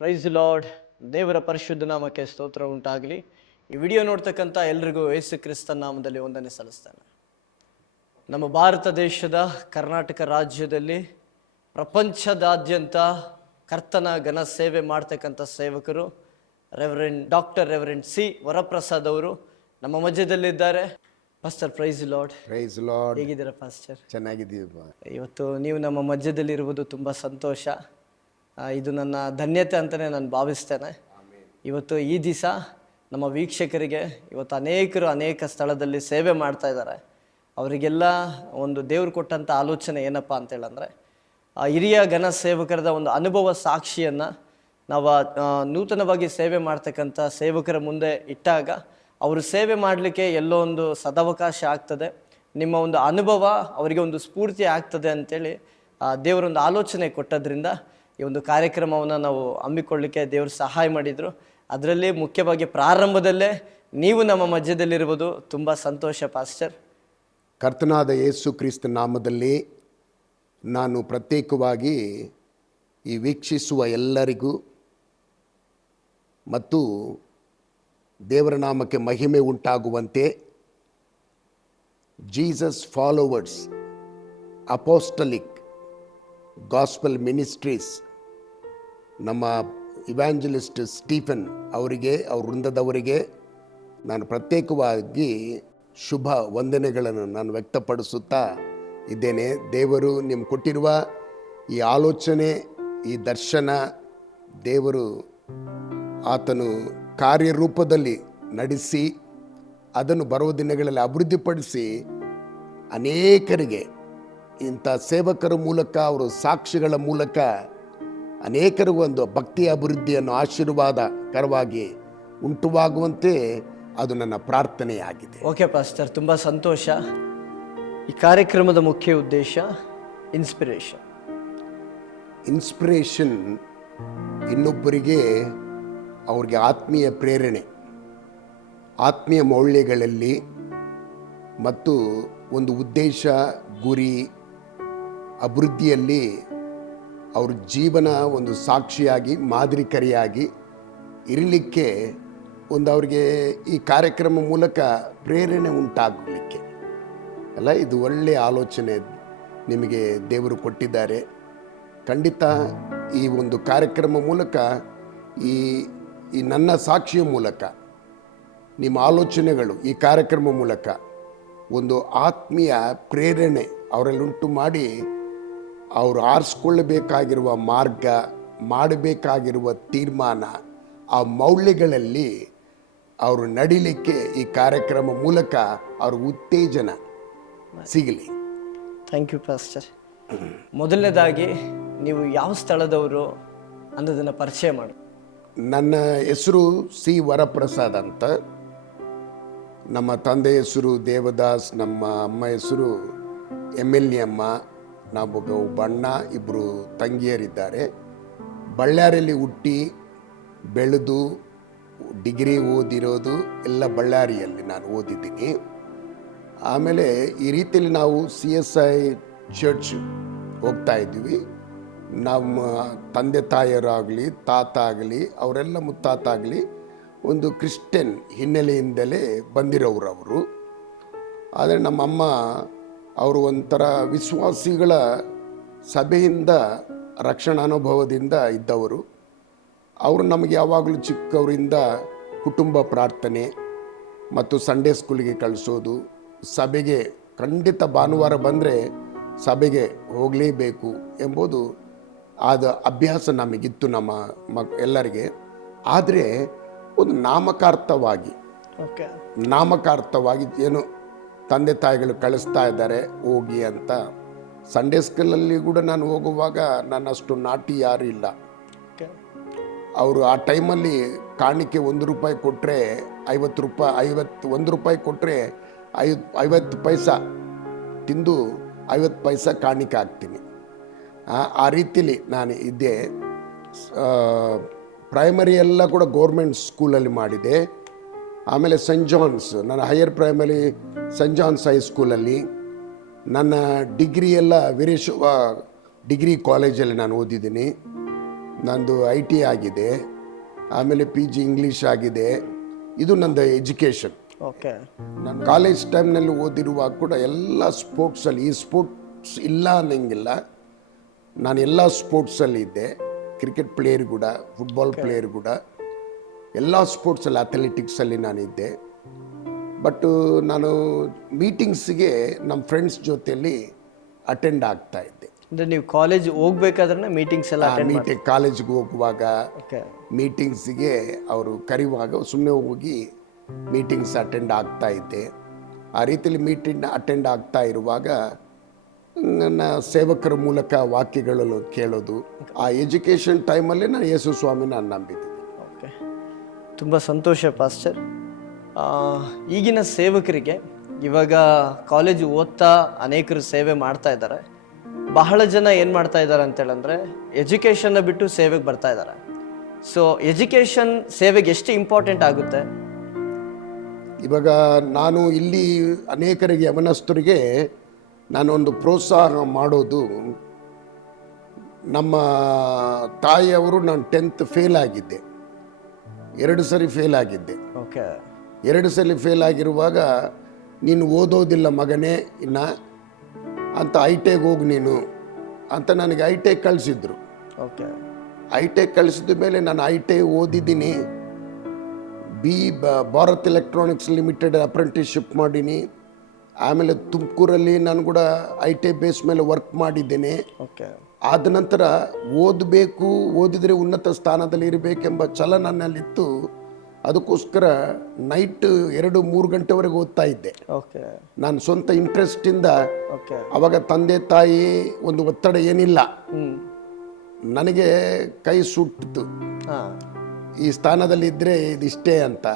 Price lord. ದೇವರ ಪರಿಶುದ್ಧ ನಾಮಕ್ಕೆ ಸ್ತೋತ್ರ ಉಂಟಾಗಲಿ. ಈ ವಿಡಿಯೋ ನೋಡ್ತಕ್ಕಂಥ ಎಲ್ರಿಗೂ ಯೇಸು ಕ್ರಿಸ್ತನ ನಾಮದಲ್ಲಿ ವಂದನೆ ಸಲ್ಲಿಸ್ತಾನೆ. ನಮ್ಮ ಭಾರತ ದೇಶದ ಕರ್ನಾಟಕ ರಾಜ್ಯದಲ್ಲಿ ಪ್ರಪಂಚದಾದ್ಯಂತ ಕರ್ತನ ಘನ ಸೇವೆ ಮಾಡ್ತಕ್ಕಂಥ ಸೇವಕರು ರೆವರೆಂಡ್ ಸಿ ವರಪ್ರಸಾದ್ ಅವರು ನಮ್ಮ ಮಧ್ಯದಲ್ಲಿದ್ದಾರೆ. Pastor, praise lord. Praise lord. ಹೇಗಿದ್ದೀರಾ ಪಾಸ್ಟರ್? ಚೆನ್ನಾಗಿದ್ದೀವಿ. ಇವತ್ತು ನೀವು ನಮ್ಮ ಮಧ್ಯದಲ್ಲಿರುವುದು ತುಂಬ ಸಂತೋಷ. ಇದು ನನ್ನ ಧನ್ಯತೆ ಅಂತಲೇ ನಾನು ಭಾವಿಸ್ತೇನೆ. ಇವತ್ತು ಈ ದಿವಸ ನಮ್ಮ ವೀಕ್ಷಕರಿಗೆ ಇವತ್ತು ಅನೇಕ ಸ್ಥಳದಲ್ಲಿ ಸೇವೆ ಮಾಡ್ತಾ ಇದ್ದಾರೆ. ಅವರಿಗೆಲ್ಲ ಒಂದು ದೇವ್ರು ಕೊಟ್ಟಂಥ ಆಲೋಚನೆ ಏನಪ್ಪ ಅಂತೇಳಂದರೆ, ಹಿರಿಯ ಘನ ಸೇವಕರದ ಒಂದು ಅನುಭವ ಸಾಕ್ಷಿಯನ್ನು ನಾವು ನೂತನವಾಗಿ ಸೇವೆ ಮಾಡ್ತಕ್ಕಂಥ ಸೇವಕರ ಮುಂದೆ ಇಟ್ಟಾಗ ಅವರು ಸೇವೆ ಮಾಡಲಿಕ್ಕೆ ಎಲ್ಲೋ ಒಂದು ಸದಾವಕಾಶ ಆಗ್ತದೆ. ನಿಮ್ಮ ಒಂದು ಅನುಭವ ಅವರಿಗೆ ಒಂದು ಸ್ಫೂರ್ತಿ ಆಗ್ತದೆ ಅಂಥೇಳಿ ದೇವರೊಂದು ಆಲೋಚನೆ ಕೊಟ್ಟದ್ರಿಂದ ಈ ಒಂದು ಕಾರ್ಯಕ್ರಮವನ್ನು ನಾವು ಹಮ್ಮಿಕೊಳ್ಳಲಿಕ್ಕೆ ದೇವರು ಸಹಾಯ ಮಾಡಿದರು. ಅದರಲ್ಲಿ ಮುಖ್ಯವಾಗಿ ಪ್ರಾರಂಭದಲ್ಲೇ ನೀವು ನಮ್ಮ ಮಧ್ಯದಲ್ಲಿರುವುದು ತುಂಬ ಸಂತೋಷ ಪಾಸ್ಟರ್. ಕರ್ತನಾದ ಯೇಸು ಕ್ರಿಸ್ತ ನಾಮದಲ್ಲಿ ನಾನು ಪ್ರತ್ಯೇಕವಾಗಿ ಈ ವೀಕ್ಷಿಸುವ ಎಲ್ಲರಿಗೂ ಮತ್ತು ದೇವರ ನಾಮಕ್ಕೆ ಮಹಿಮೆ ಉಂಟಾಗುವಂತೆ ಜೀಸಸ್ ಫಾಲೋವರ್ಸ್ ಅಪೋಸ್ಟಲಿಕ್ ಗಾಸ್ಪಲ್ ಮಿನಿಸ್ಟ್ರೀಸ್ ನಮ್ಮ ಇವ್ಯಾಂಜಲಿಸ್ಟ್ ಸ್ಟೀಫನ್ ಅವರಿಗೆ, ಅವ್ರ ವೃಂದದವರಿಗೆ ನಾನು ಪ್ರತ್ಯೇಕವಾಗಿ ಶುಭ ವಂದನೆಗಳನ್ನು ನಾನು ವ್ಯಕ್ತಪಡಿಸುತ್ತಾ ಇದ್ದೇನೆ. ದೇವರು ನಿಮ್ಗೆ ಕೊಟ್ಟಿರುವ ಈ ಆಲೋಚನೆ, ಈ ದರ್ಶನ, ದೇವರು ಆತನು ಕಾರ್ಯರೂಪದಲ್ಲಿ ನಡೆಸಿ ಅದನ್ನು ಬರುವ ದಿನಗಳಲ್ಲಿ ಅಭಿವೃದ್ಧಿಪಡಿಸಿ ಅನೇಕರಿಗೆ ಇಂಥ ಸೇವಕರ ಮೂಲಕ, ಅವರು ಸಾಕ್ಷಿಗಳ ಮೂಲಕ ಅನೇಕರಿಗೂ ಒಂದು ಭಕ್ತಿಯ ಅಭಿವೃದ್ಧಿಯನ್ನು ಆಶೀರ್ವಾದಕರವಾಗಿ ಉಂಟುವಾಗುವಂತೆ ಅದು ನನ್ನ ಪ್ರಾರ್ಥನೆಯಾಗಿದೆ. ಓಕೆ ಪಾಸ್ಟರ್, ತುಂಬ ಸಂತೋಷ. ಈ ಕಾರ್ಯಕ್ರಮದ ಮುಖ್ಯ ಉದ್ದೇಶ ಇನ್ಸ್ಪಿರೇಷನ್ ಇನ್ನೊಬ್ಬರಿಗೆ ಅವ್ರಿಗೆ ಆತ್ಮೀಯ ಪ್ರೇರಣೆ, ಆತ್ಮೀಯ ಮೌಲ್ಯಗಳಲ್ಲಿ ಮತ್ತು ಒಂದು ಉದ್ದೇಶ, ಗುರಿ, ಅಭಿವೃದ್ಧಿಯಲ್ಲಿ ಅವ್ರ ಜೀವನ ಒಂದು ಸಾಕ್ಷಿಯಾಗಿ, ಮಾದರಿಕರಿಯಾಗಿ ಇರಲಿಕ್ಕೆ ಒಂದು ಅವ್ರಿಗೆ ಈ ಕಾರ್ಯಕ್ರಮ ಮೂಲಕ ಪ್ರೇರಣೆ ಉಂಟಾಗಲಿಕ್ಕೆ ಅಲ್ಲ, ಇದು ಒಳ್ಳೆಯ ಆಲೋಚನೆ ನಿಮಗೆ ದೇವರು ಕೊಟ್ಟಿದ್ದಾರೆ. ಖಂಡಿತ ಈ ಒಂದು ಕಾರ್ಯಕ್ರಮ ಮೂಲಕ ಈ ನನ್ನ ಸಾಕ್ಷಿಯ ಮೂಲಕ ನಿಮ್ಮ ಆಲೋಚನೆಗಳು ಈ ಕಾರ್ಯಕ್ರಮ ಮೂಲಕ ಒಂದು ಆತ್ಮೀಯ ಪ್ರೇರಣೆ ಅವರಲ್ಲುಂಟು ಮಾಡಿ ಅವರು ಆರಿಸ್ಕೊಳ್ಳಬೇಕಾಗಿರುವ ಮಾರ್ಗ, ಮಾಡಬೇಕಾಗಿರುವ ತೀರ್ಮಾನ, ಆ ಮೌಲ್ಯಗಳಲ್ಲಿ ಅವರು ನಡಿಲಿಕ್ಕೆ ಈ ಕಾರ್ಯಕ್ರಮ ಮೂಲಕ ಅವ್ರಿಗೆ ಉತ್ತೇಜನ ಸಿಗಲಿ. Thank you pastor. ಮೊದಲನೇದಾಗಿ ನೀವು ಯಾವ ಸ್ಥಳದವರು ಅನ್ನೋದನ್ನು ಪರಿಚಯ ಮಾಡಿ. ನನ್ನ ಹೆಸರು ಸಿ ವರಪ್ರಸಾದ್ ಅಂತ. ನಮ್ಮ ತಂದೆ ಹೆಸರು ದೇವದಾಸ್, ನಮ್ಮ ಅಮ್ಮ ಹೆಸರು MLE ಅಮ್ಮ. ನಾವು ಬಣ್ಣ, ಇಬ್ಬರು ತಂಗಿಯರಿದ್ದಾರೆ. ಬಳ್ಳಾರಿಯಲ್ಲಿ ಹುಟ್ಟಿ ಬೆಳೆದು ಡಿಗ್ರಿ ಓದಿರೋದು ಎಲ್ಲ ಬಳ್ಳಾರಿಯಲ್ಲಿ ನಾನು ಓದಿದ್ದೀನಿ. ಆಮೇಲೆ ಈ ರೀತಿಯಲ್ಲಿ ನಾವು CSI ಚರ್ಚ್ ಹೋಗ್ತಾ ಇದ್ವಿ. ನಮ್ಮ ತಂದೆ ತಾಯಿಯರಾಗಲಿ, ತಾತ ಆಗಲಿ, ಅವರೆಲ್ಲ ಮುತ್ತಾತ ಆಗಲಿ ಒಂದು ಕ್ರಿಶ್ಚಿಯನ್ ಹಿನ್ನೆಲೆಯಿಂದಲೇ ಬಂದಿರೋರು ಅವರು. ಆದರೆ ನಮ್ಮಮ್ಮ ಅವರು ಒಂಥರ ವಿಶ್ವಾಸಿಗಳ ಸಭೆಯಿಂದ, ರಕ್ಷಣಾನುಭವದಿಂದ ಇದ್ದವರು. ಅವರು ನಮಗೆ ಯಾವಾಗಲೂ ಚಿಕ್ಕವರಿಂದ ಕುಟುಂಬ ಪ್ರಾರ್ಥನೆ ಮತ್ತು ಸಂಡೇ ಸ್ಕೂಲಿಗೆ ಕಳಿಸೋದು, ಸಭೆಗೆ ಖಂಡಿತ ಭಾನುವಾರ ಬಂದರೆ ಸಭೆಗೆ ಹೋಗಲೇಬೇಕು ಎಂಬುದು ಆದ ಅಭ್ಯಾಸ ನಮಗಿತ್ತು ನಮ್ಮ ಎಲ್ಲರಿಗೆ. ಆದರೆ ಒಂದು ನಾಮಕಾರ್ಥವಾಗಿ ಏನು ತಂದೆ ತಾಯಿಗಳು ಕಳಿಸ್ತಾ ಇದ್ದಾರೆ ಹೋಗಿ ಅಂತ. ಸಂಡೇ ಸ್ಕೂಲಲ್ಲಿ ಕೂಡ ನಾನು ಹೋಗುವಾಗ ನನ್ನಷ್ಟು ನಾಟಿ ಯಾರೂ ಇಲ್ಲ. ಅವರು ಆ ಟೈಮಲ್ಲಿ ಕಾಣಿಕೆ ₹1 ಕೊಟ್ಟರೆ 50 ರೂಪಾಯಿ, 1 ರೂಪಾಯಿ ಕೊಟ್ಟರೆ 50 ಪೈಸಾ ತಿಂದು 50 ಪೈಸಾ ಕಾಣಿಕೆ ಹಾಕ್ತೀನಿ. ಆ ರೀತಿಲಿ ನಾನು ಇದ್ದೆ. ಪ್ರೈಮರಿ ಎಲ್ಲ ಕೂಡ ಗೌರ್ಮೆಂಟ್ ಸ್ಕೂಲಲ್ಲಿ ಮಾಡಿದೆ. ಆಮೇಲೆ ಸೆಂಟ್ ಜಾನ್ಸ್, ನನ್ನ ಹೈಯರ್ ಪ್ರೈಮರಿ ಸೆಂಟ್ ಜಾನ್ಸ್ ಹೈಸ್ಕೂಲಲ್ಲಿ, ನನ್ನ ಡಿಗ್ರಿ ಎಲ್ಲ ವೀರೇಶ್ವ ಡಿಗ್ರಿ ಕಾಲೇಜಲ್ಲಿ ನಾನು ಓದಿದ್ದೀನಿ. ನಂದು IT ಆಗಿದೆ, ಆಮೇಲೆ PG ಇಂಗ್ಲೀಷ್ ಆಗಿದೆ. ಇದು ನಂದು ಎಜುಕೇಷನ್. ಓಕೆ. ನಾನು ಕಾಲೇಜ್ ಟೈಮ್ನಲ್ಲಿ ಓದಿರುವಾಗ ಕೂಡ ಎಲ್ಲ ಸ್ಪೋರ್ಟ್ಸಲ್ಲಿ, ಈ ಸ್ಪೋರ್ಟ್ಸ್ ಇಲ್ಲ ಅನ್ನಂಗಿಲ್ಲ, ನಾನು ಎಲ್ಲ ಸ್ಪೋರ್ಟ್ಸಲ್ಲಿ ಇದ್ದೆ. ಕ್ರಿಕೆಟ್ ಪ್ಲೇಯರ್ ಕೂಡ, ಫುಟ್ಬಾಲ್ ಪ್ಲೇಯರ್ ಕೂಡ, ಎಲ್ಲ ಸ್ಪೋರ್ಟ್ಸಲ್ಲಿ, ಅಥ್ಲೆಟಿಕ್ಸಲ್ಲಿ ನಾನಿದ್ದೆ. ಬಟ್ ನಾನು ಮೀಟಿಂಗ್ಸ್ಗೆ ನಮ್ಮ ಫ್ರೆಂಡ್ಸ್ ಜೊತೆಯಲ್ಲಿ ಅಟೆಂಡ್ ಆಗ್ತಾ ಇದ್ದೆ. ಅಂದರೆ ನೀವು ಕಾಲೇಜ್ ಹೋಗ್ಬೇಕಾದ್ರೆ ಮೀಟಿಂಗ್ಸ್ ಎಲ್ಲ ಮೀಟಿಂಗ್ ಕಾಲೇಜ್ಗೆ ಹೋಗುವಾಗ ಓಕೆ. ಮೀಟಿಂಗ್ಸಿಗೆ ಅವರು ಕರೆಯುವಾಗ ಸುಮ್ಮನೆ ಹೋಗಿ ಮೀಟಿಂಗ್ಸ್ ಅಟೆಂಡ್ ಆಗ್ತಾ ಇದ್ದೆ. ಆ ರೀತಿಯಲ್ಲಿ ಮೀಟಿಂಗ್ ಅಟೆಂಡ್ ಆಗ್ತಾ ಇರುವಾಗ ನನ್ನ ಸೇವಕರ ಮೂಲಕ ವಾಕ್ಯಗಳನ್ನು ಕೇಳೋದು. ಆ ಎಜುಕೇಷನ್ ಟೈಮಲ್ಲಿ ನಾನು ಯೇಸು ಸ್ವಾಮಿ ನಾನು ನಂಬಿದ್ದೀನಿ. ಓಕೆ, ತುಂಬ ಸಂತೋಷ ಪಾಸ್ಟರ್. ಈಗಿನ ಸೇವಕರಿಗೆ ಇವಾಗ ಕಾಲೇಜು ಓದ್ತಾ ಅನೇಕರು ಸೇವೆ ಮಾಡ್ತಾ ಇದ್ದಾರೆ. ಬಹಳ ಜನ ಏನು ಮಾಡ್ತಾ ಇದ್ದಾರೆ ಅಂತೇಳಂದರೆ ಎಜುಕೇಷನ್ನ ಬಿಟ್ಟು ಸೇವೆಗೆ ಬರ್ತಾ ಇದ್ದಾರೆ. ಸೊ ಎಜುಕೇಷನ್ ಸೇವೆಗೆ ಎಷ್ಟು ಇಂಪಾರ್ಟೆಂಟ್ ಆಗುತ್ತೆ? ಇವಾಗ ನಾನು ಇಲ್ಲಿ ಅನೇಕರಿಗೆ ಯವನಸ್ಥರಿಗೆ ನಾನೊಂದು ಪ್ರೋತ್ಸಾಹ ಮಾಡೋದು, ನಮ್ಮ ತಾಯಿಯವರು ನಾನು 10th ಫೇಲ್ ಆಗಿದ್ದೆ, 2 ಸರಿ ಫೇಲ್ ಆಗಿದ್ದೆ. ಓಕೆ. 2 ಸಲ ಫೇಲ್ ಆಗಿರುವಾಗ ನೀನು ಓದೋದಿಲ್ಲ ಮಗನೇ ಇನ್ನು ಅಂತ, ಐಟೆಗೆ ಹೋಗು ನೀನು ಅಂತ ನನಗೆ ಐಟೆಗೆ ಕಳಿಸಿದ್ರು. ಓಕೆ. ಐಟೆಗೆ ಕಳಿಸಿದ ಮೇಲೆ ನಾನು ಐಟೆ ಓದಿದ್ದೀನಿ, ಭಾರತ್ ಎಲೆಕ್ಟ್ರಾನಿಕ್ಸ್ ಲಿಮಿಟೆಡ್ ಅಪ್ರೆಂಟಿಸ್ಶಿಪ್ ಮಾಡೀನಿ. ಆಮೇಲೆ ತುಮಕೂರಲ್ಲಿ ನಾನು ಕೂಡ IT ಬೇಸ್ ಮೇಲೆ ವರ್ಕ್ ಮಾಡಿದ್ದೇನೆ. ಓಕೆ. ಆದ ನಂತರ ಓದಬೇಕು, ಓದಿದರೆ ಉನ್ನತ ಸ್ಥಾನದಲ್ಲಿ ಇರಬೇಕೆಂಬ ಛಲ ನನ್ನಲ್ಲಿತ್ತು. ಅದಕ್ಕೋಸ್ಕರ ನೈಟ್ 2-3 ಗಂಟೆವರೆಗೆ ಓದ್ತಾ ಇದ್ದೆ. ಓಕೆ. ನಾನು ಸ್ವಂತ ಇಂಟ್ರೆಸ್ಟಿಂದ. ಓಕೆ. ಅವಾಗ ತಂದೆ ತಾಯಿ ಒಂದು ಒತ್ತಡ ಏನಿಲ್ಲ, ನನಗೆ ಕೈ ಸುಟ್ಟಿತು, ಹಾಂ, ಈ ಸ್ಥಾನದಲ್ಲಿ ಇದ್ದರೆ ಇದಿಷ್ಟೇ ಅಂತ.